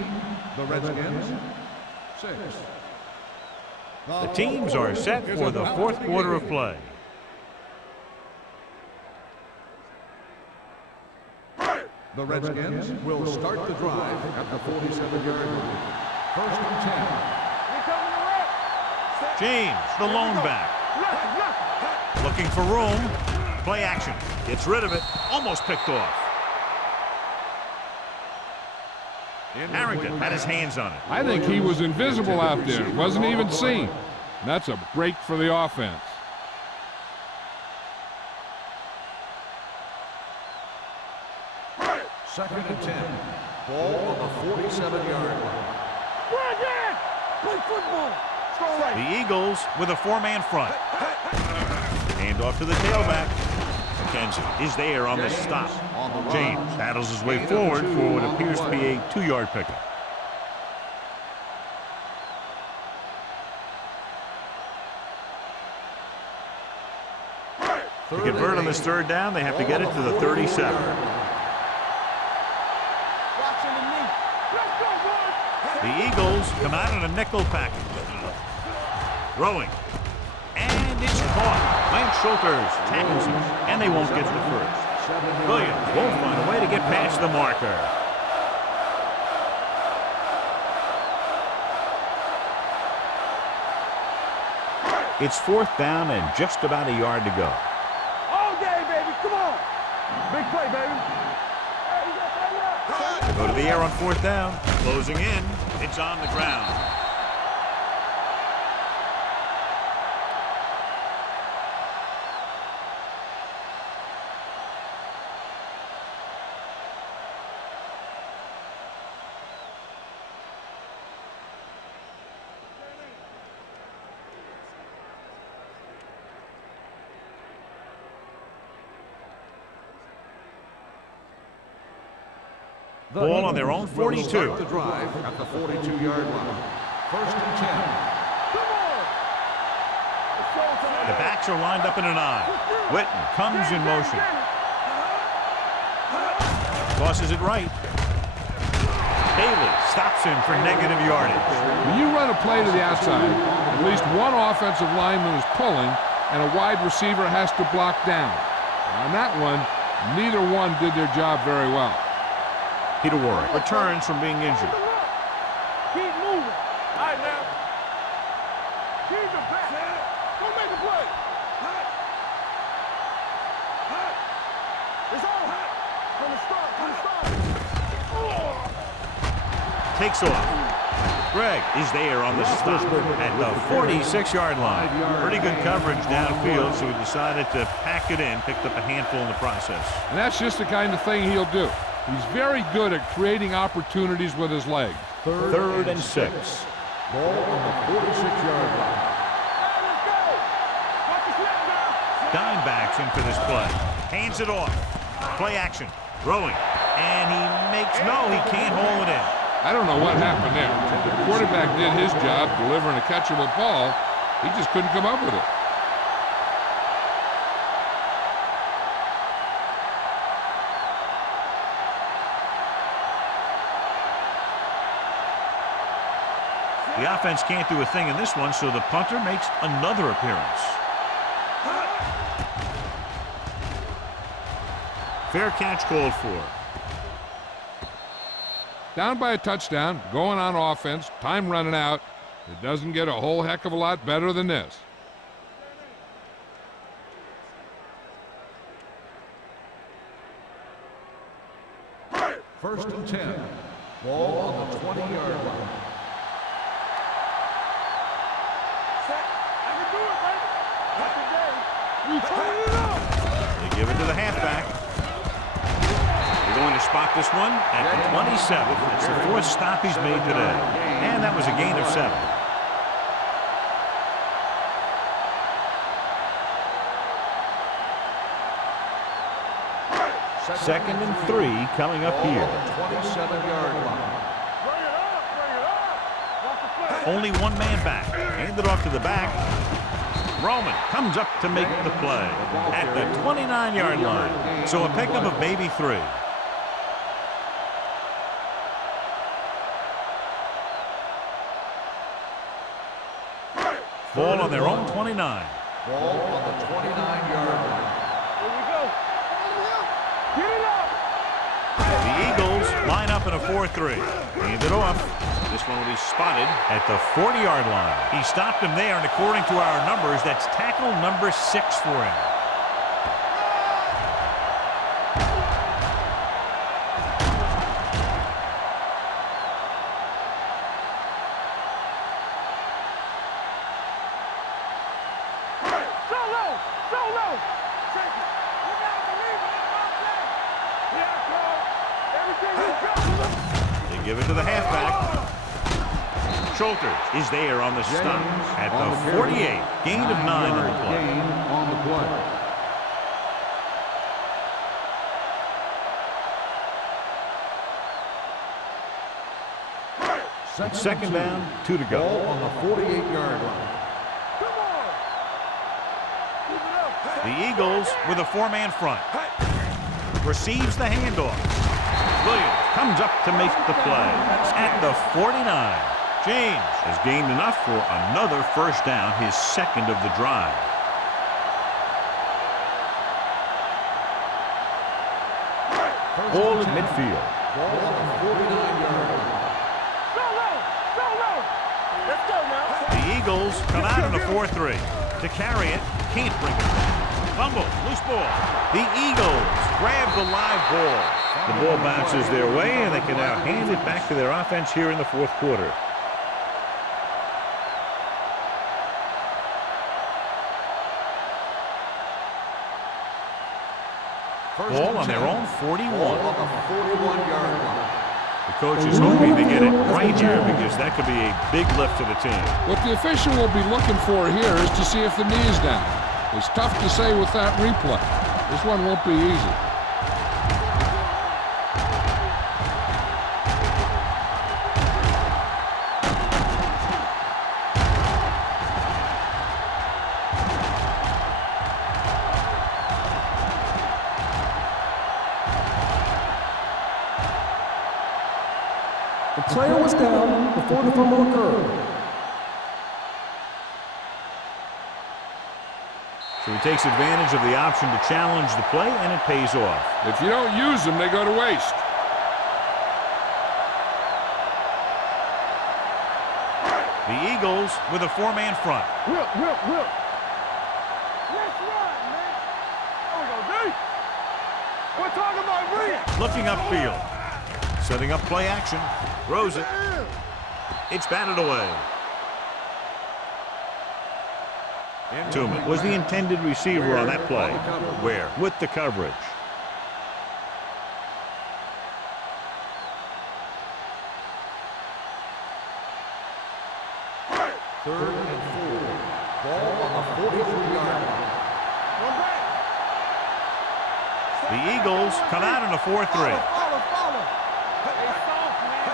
the Redskins 6. The teams are set for the 4th quarter of play. The Redskins will start the drive at the 47-yard line. First and 10. Here coming the left. James, the lone back. Left, left. Looking for room. Play action. Gets rid of it. Almost picked off. Harrington had his hands on it. I think he was invisible out there. Wasn't even seen. And that's a break for the offense. Second and 10. Ball on the 47-yard line. Run again. Play football. Strong right. The Eagles with a 4-man front. Hand off to the tailback. McKenzie is there on the stop. James battles his way forward for what appears to be a 2-yard pickup. To convert on this third down, they have to get it to the 37. The Eagles come out in a nickel package. Throwing. And it's caught. Lance Schulters tackles him, and they won't get the first. Williams won't find a way to get past the marker. It's 4th down and just about a yard to go. All day, baby. Come on. Big play, baby. Hey, you got that up. Go to the air on 4th down. Closing in. It's on the ground. Ball on their own will 42. start the drive at the 42-yard line. First and 10. The backs are lined up in an I. Witten comes in motion. Tosses it right. Bailey stops him for negative yardage. When you run a play to the outside, at least one offensive lineman is pulling, and a wide receiver has to block down. On that one, neither one did their job very well. Peter Warwick returns from being injured. Keep moving. All right, now. Keep the back. Go make a play. It's all hot. From the start. Takes off. Greg is there on the stop at the 46-yard line. Pretty good coverage downfield, so he decided to pack it in, picked up a handful in the process. And that's just the kind of thing he'll do. He's very good at creating opportunities with his legs. Third and 6. Ball on the 46-yard line. Dime backs in for this play. Hands it off. Play action. Throwing. And he makes no, he can't hold it in. I don't know what happened there. The quarterback did his job delivering a catchable ball. He just couldn't come up with it. The offense can't do a thing in this one, so the punter makes another appearance. Fair catch called for. Down by a touchdown, going on offense, time running out. It doesn't get a whole heck of a lot better than this. First and 10. Ball on the 20-yard line. They give it to the halfback. They're going to spot this one at the 27. It's the 4th stop he's made today. And that was a gain of 7. Second and 3 coming up here. 27-yard line. Only one man back. Hand it off to the back. Roman comes up to make the play at the 29-yard line. So a pickup of maybe 3. Ball on their own 29. Ball on the 29-yard line. Here we go. Get it up. The Eagles line up in a 4-3. Hand it off. This one will be spotted at the 40-yard line. He stopped him there, and according to our numbers, that's tackle number 6 for him. They give it to the halfback. Schulter is there on the stop at the 48. Gain of 9 on the play. Gain on the play. Second down, 2 to go. Ball on the 48-yard line. The Eagles with a 4-man front. Receives the handoff. Williams comes up to make the play at the 49. James has gained enough for another first down, his second of the drive. Ball at midfield. Ball on the 49-yard line. Let's go now. The Eagles come out in a 4-3. To carry it, can't bring it back. Fumble, loose ball. The Eagles grab the live ball. The ball bounces their way, and they can now hand it back to their offense here in the 4th quarter. Ball on their own 41. Ball on the 41-yard line. The coach is hoping to get it right here because that could be a big lift to the team. What the official will be looking for here is to see if the knee is down. It's tough to say with that replay. This one won't be easy. player was down before the fumble occurred. So he takes advantage of the option to challenge the play, and it pays off. If you don't use them, they go to waste. The Eagles with a four-man front. Whip. Let's run, man. There we go, D. We're talking about read. Looking upfield. Setting up play action. Throws it. It's batted away. Tooman was the intended receiver on that play. Where? With the coverage. Third and 4. Ball on the 43-yard line. The Eagles come out in a 4-3. Follow. Hey, soft, man.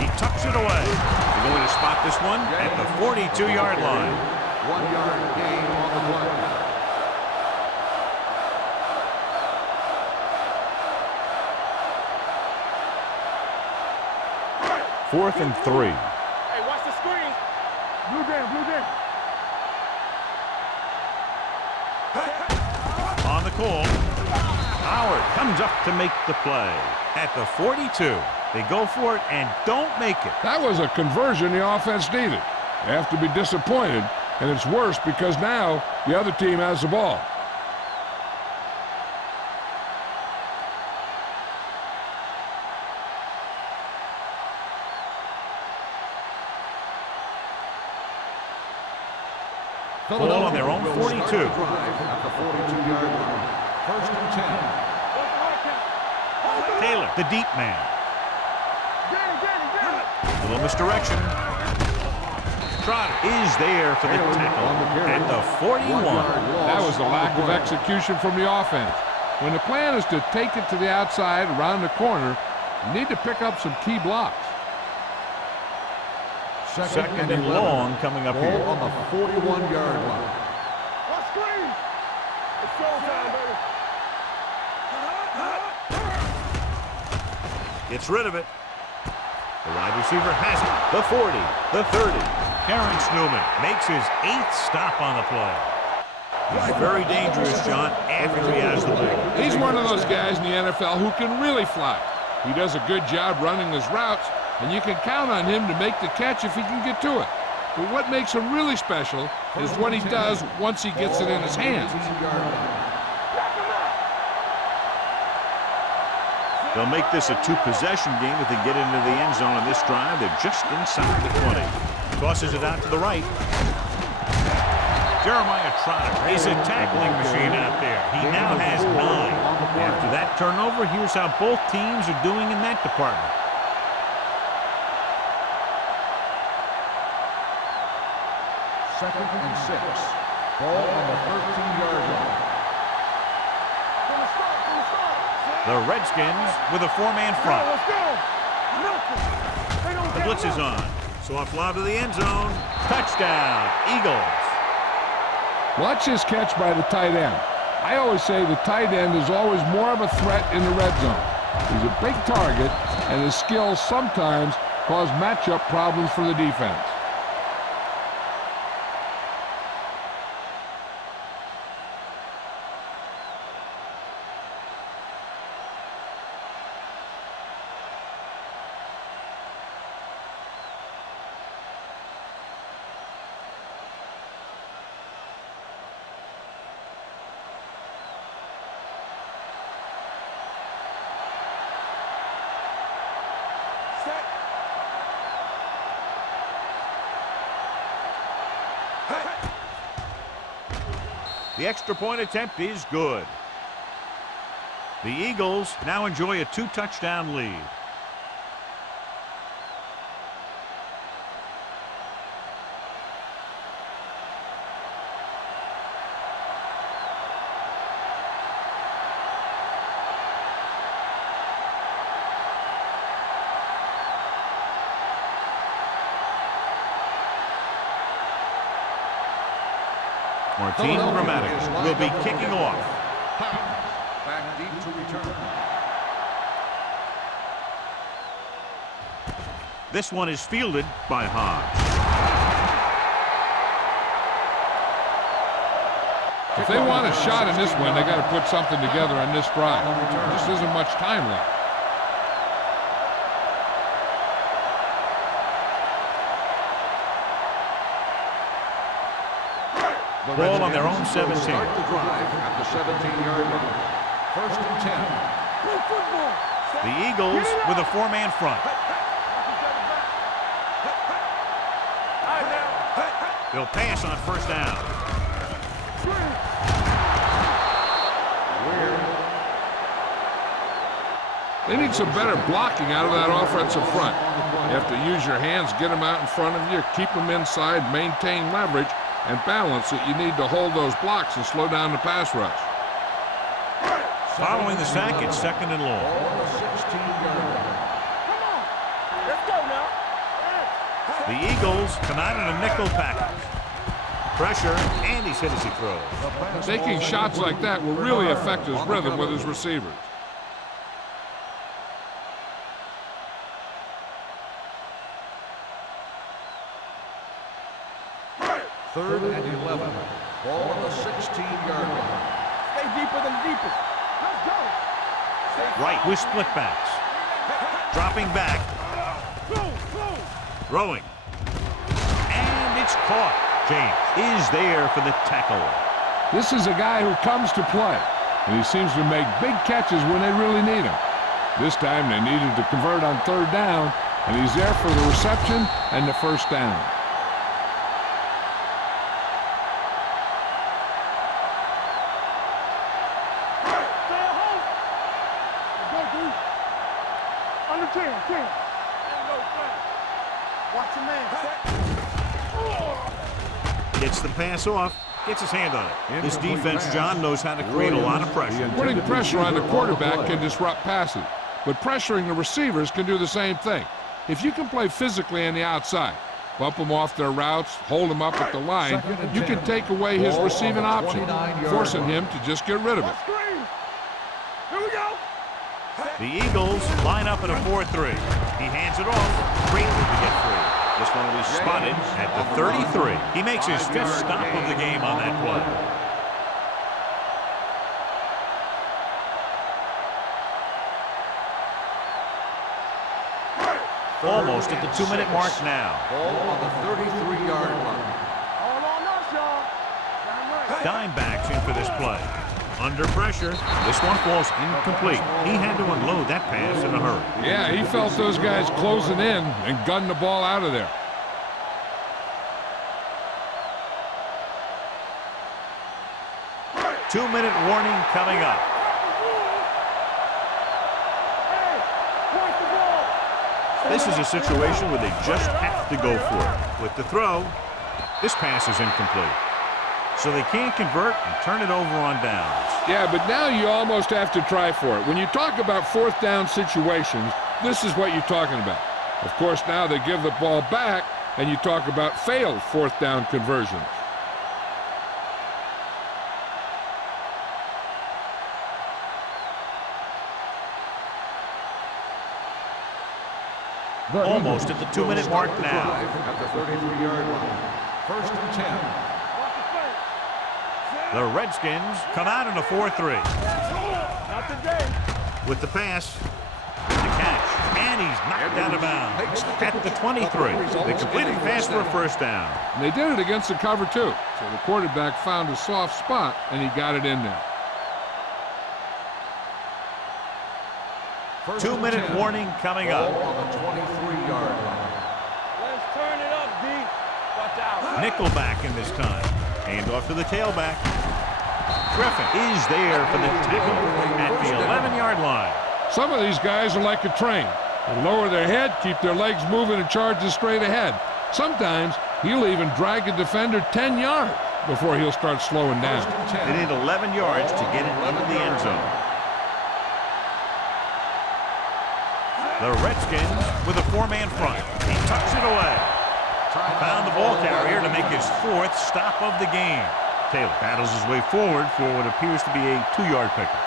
He tucks it away. They're going to spot this one at the 42-yard line. 1 yard gain on the play. Fourth and 3. Hey, watch the screen. Blue down. On the call. Howard comes up to make the play. At the 42. They go for it and don't make it. That was a conversion the offense needed. They have to be disappointed, and it's worse because now the other team has the ball. Ball on their own 42. Drive at the 42-yard line. First and 10. Taylor, the deep man. Get it. Little misdirection. Trotter is there for the tackle at the 41. That was a lack of execution from the offense. When the plan is to take it to the outside around the corner, you need to pick up some key blocks. Second and long coming up here. Ball on the 41-yard line. Let's screen. It's showtime, baby. Gets rid of it. The wide receiver has it. The 40, the 30. Terrence Newman makes his 8th stop on the play. He's very dangerous, John, after he has the ball. He's one of those guys in the NFL who can really fly. He does a good job running his routes, and you can count on him to make the catch if he can get to it. But what makes him really special is what he does once he gets it in his hands. They'll make this a 2-possession game if they get into the end zone on this drive. They're just inside the 20. Tosses it out to the right. Jeremiah Trotter is a tackling machine out there. He now has 9. After that turnover, here's how both teams are doing in that department. Second and 6. Ball on the 13-yard line. The Redskins with a 4-man front. Let's go. The blitz is on. Soft lob to the end zone. Touchdown, Eagles. Watch his catch by the tight end. I always say the tight end is always more of a threat in the red zone. He's a big target, and his skills sometimes cause matchup problems for the defense. The extra point attempt is good. The Eagles now enjoy a 2-touchdown lead. Martin Gramatic will be kicking off. Back deep to return. This one is fielded by Hodge. If they want a shot in this one, they got to put something together on this drive. There just isn't much time left. Ball on their own 17. Start the drive at the 17-yard line. First and 10. The Eagles with a four-man front. They'll pass on first down. They need some better blocking out of that offensive front. You have to use your hands, get them out in front of you, keep them inside, maintain leverage, and balance it. You need to hold those blocks and slow down the pass rush. Following the sack, it's second and long. The Eagles come out in a nickel package. Pressure, and he's hit as he throws. Taking shots like that will really affect his rhythm with his receivers. Third and 11. Ball on the 16-yard line. Stay deeper than the deepest. Let's go. Right with split backs. Dropping back. Throwing. And it's caught. James is there for the tackle. This is a guy who comes to play, and he seems to make big catches when they really need him. This time they needed to convert on third down, and he's there for the reception and the first down. Under 10. Watch your man. Gets the pass off. Gets his hand on it. This defense, John, knows how to create a lot of pressure. Putting pressure on the quarterback can disrupt passes, but pressuring the receivers can do the same thing. If you can play physically on the outside, bump them off their routes, hold them up at the line, you can take away his receiving option, forcing him to just get rid of it. Here we go. The Eagles line up in a 4-3. He hands it off. Greatly to get free. This one will be spotted at the 33. He makes his fifth stop of the game on that play. Almost at the 2-minute mark now. Ball on the 33-yard line. All on us, y'all. Dime backs in for this play. Under pressure. This one falls incomplete. He had to unload that pass in a hurry. Yeah, he felt those guys closing in and gunned the ball out of there. Two-minute warning coming up. This is a situation where they just have to go for it. With the throw, this pass is incomplete. So they can't convert and turn it over on downs. Yeah, but now you almost have to try for it. When you talk about fourth down situations, this is what you're talking about. Of course, now they give the ball back, and you talk about failed fourth down conversions. Almost at the 2-minute mark now. At the 33-yard line. First and 10. The Redskins come out in a 4-3. Not today. With the pass, the catch, and he's knocked out of bounds at the 23. They completed the pass for a first down. And they did it against the cover, too. So the quarterback found a soft spot, and he got it in there. 2-minute warning coming up. Ball on the 23-yard line. Let's turn it up, D. Watch out. Nickelback in this time. Hand off to the tailback. Griffin is there for the tackle at the 11-yard line. Some of these guys are like a train. They lower their head, keep their legs moving, and charge straight ahead. Sometimes he'll even drag a defender 10 yards before he'll start slowing down. They need 11 yards to get it into the end zone. The Redskins with a four-man front. He tucks it away. Found the ball carrier to make his fourth stop of the game. Taylor battles his way forward for what appears to be a 2-yard pickup.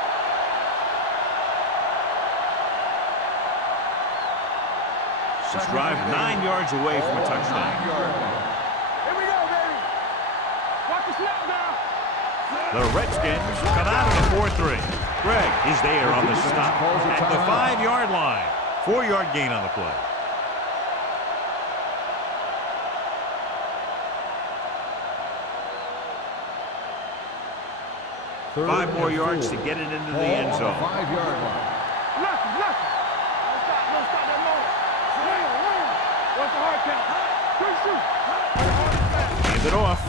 This drive 9 yards away from a touchdown. 9-yard line. Here we go, baby. Watch the snap now. The Redskins come out in a 4-3. Greg is there on the stop at the 5-yard line. 4-yard gain on the play. Five more yards to get it into the end zone. 5-yard line. Lucky. No stop that moment. What's the hard count? Good shoot. Hand it off.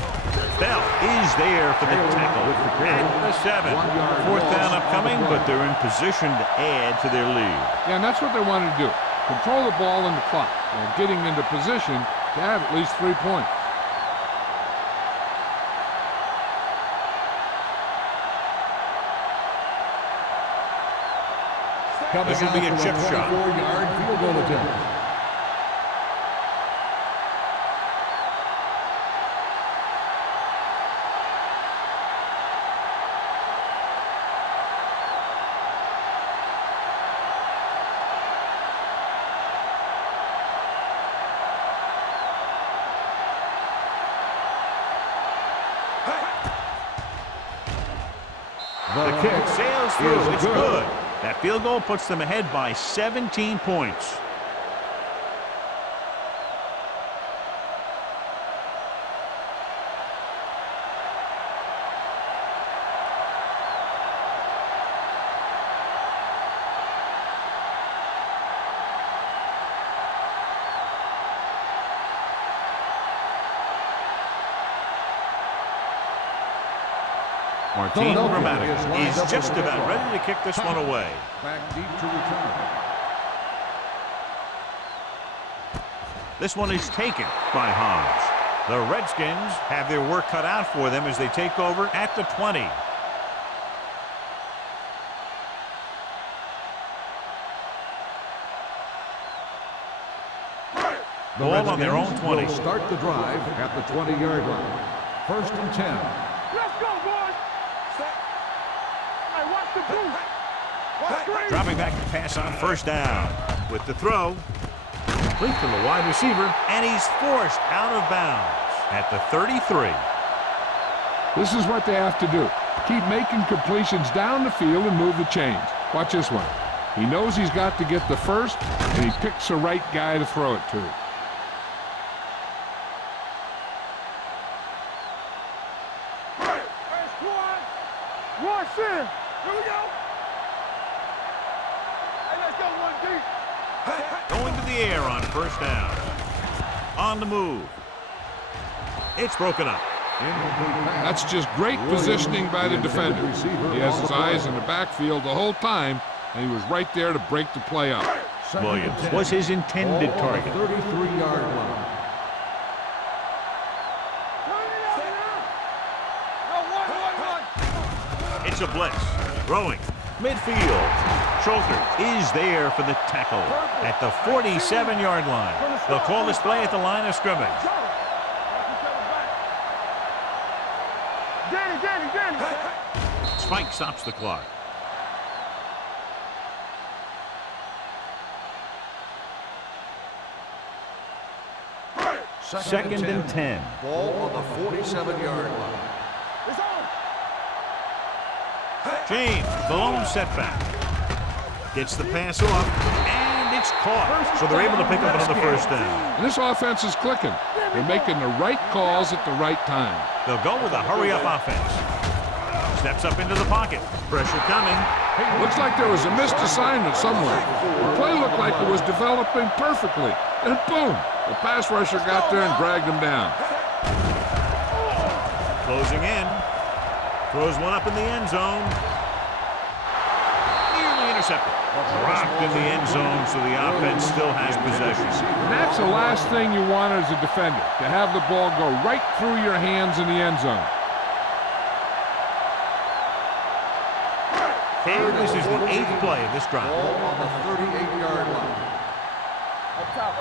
Bell is there for the tackle at the 7. 4th down upcoming, but they're in position to add to their lead. Yeah, and that's what they wanted to do. Control the ball and the clock while getting into position to have at least 3 points. This will be a chip shot. 4-yard field goal attempt. The kick sails through. is It's good. good. That field goal puts them ahead by 17 points. Martin Gramatic is just about ready to kick this one away. Back deep to return. This one is taken by Hans. The Redskins have their work cut out for them as they take over at the 20. The Ball on their own Redskins 20. will start the drive at the 20-yard line. 1st and 10. Let's go, boys. Hey, watch the booth. Watch screen. Dropping back to pass on 1st down. With the throw, complete from the wide receiver, and he's forced out of bounds at the 33. This is what they have to do. Keep making completions down the field and move the chains. Watch this one. He knows he's got to get the first, and he picks the right guy to throw it to. Hey, squad. Rush in. Here we go. Hey, let's go one deep. Going to the air on 1st down. On the move. It's broken up. That's just great positioning by the defender. He has his eyes in the backfield the whole time, and he was right there to break the play up. Williams was his intended target. 33-yard line. It's a blitz. Throwing. Midfield. Schulter is there for the tackle at the 47-yard line. They'll call this play at the line of scrimmage. Danny. Spike stops the clock. Second and 10. Ball on the 47-yard line. It's on. James, the lone setback. Gets the pass off, and it's caught. So they're able to pick up another 1st down. And this offense is clicking. They're making the right calls at the right time. They'll go with a hurry-up offense. Steps up into the pocket. Pressure coming. Looks like there was a missed assignment somewhere. The play looked like it was developing perfectly. And boom, the pass rusher got there and dragged him down. Closing in. Throws one up in the end zone. Nearly intercepted. Dropped in the end zone, so the offense still has possession. And that's the last thing you want as a defender, to have the ball go right through your hands in the end zone. And this is the 8th play of this drive. Ball on the 38-yard line. Up top.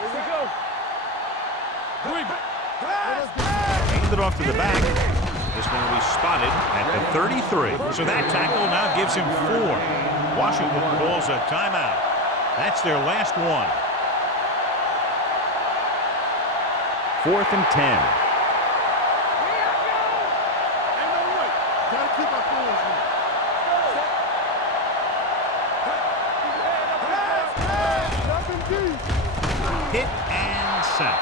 Here we go. Hand it off to the back. This one will be spotted at the 33. So that tackle now gives him 4. Washington calls a timeout. That's their last one. 4th and 10. Hit and sack.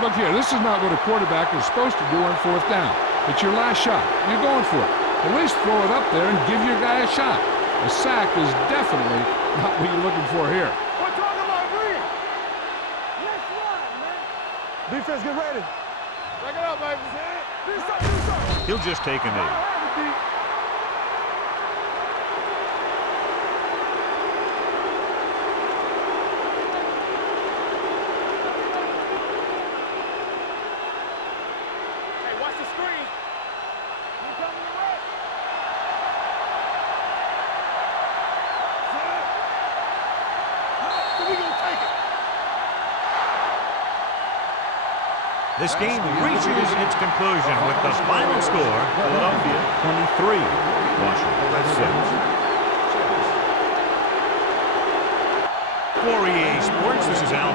Look here, this is not what a quarterback is supposed to do on 4th down. It's your last shot. You're going for it. At least throw it up there and give your guy a shot. A sack is definitely not what you're looking for here. We're talking about green. Let's run, man. Defense, get ready. Break it up, baby. Do something. He'll just take a knee. Hey, watch the screen. You coming to red. So we gonna take it. This game reaches its conclusion with the final score, Philadelphia 23, Washington 6. For EA Sports, this is Al.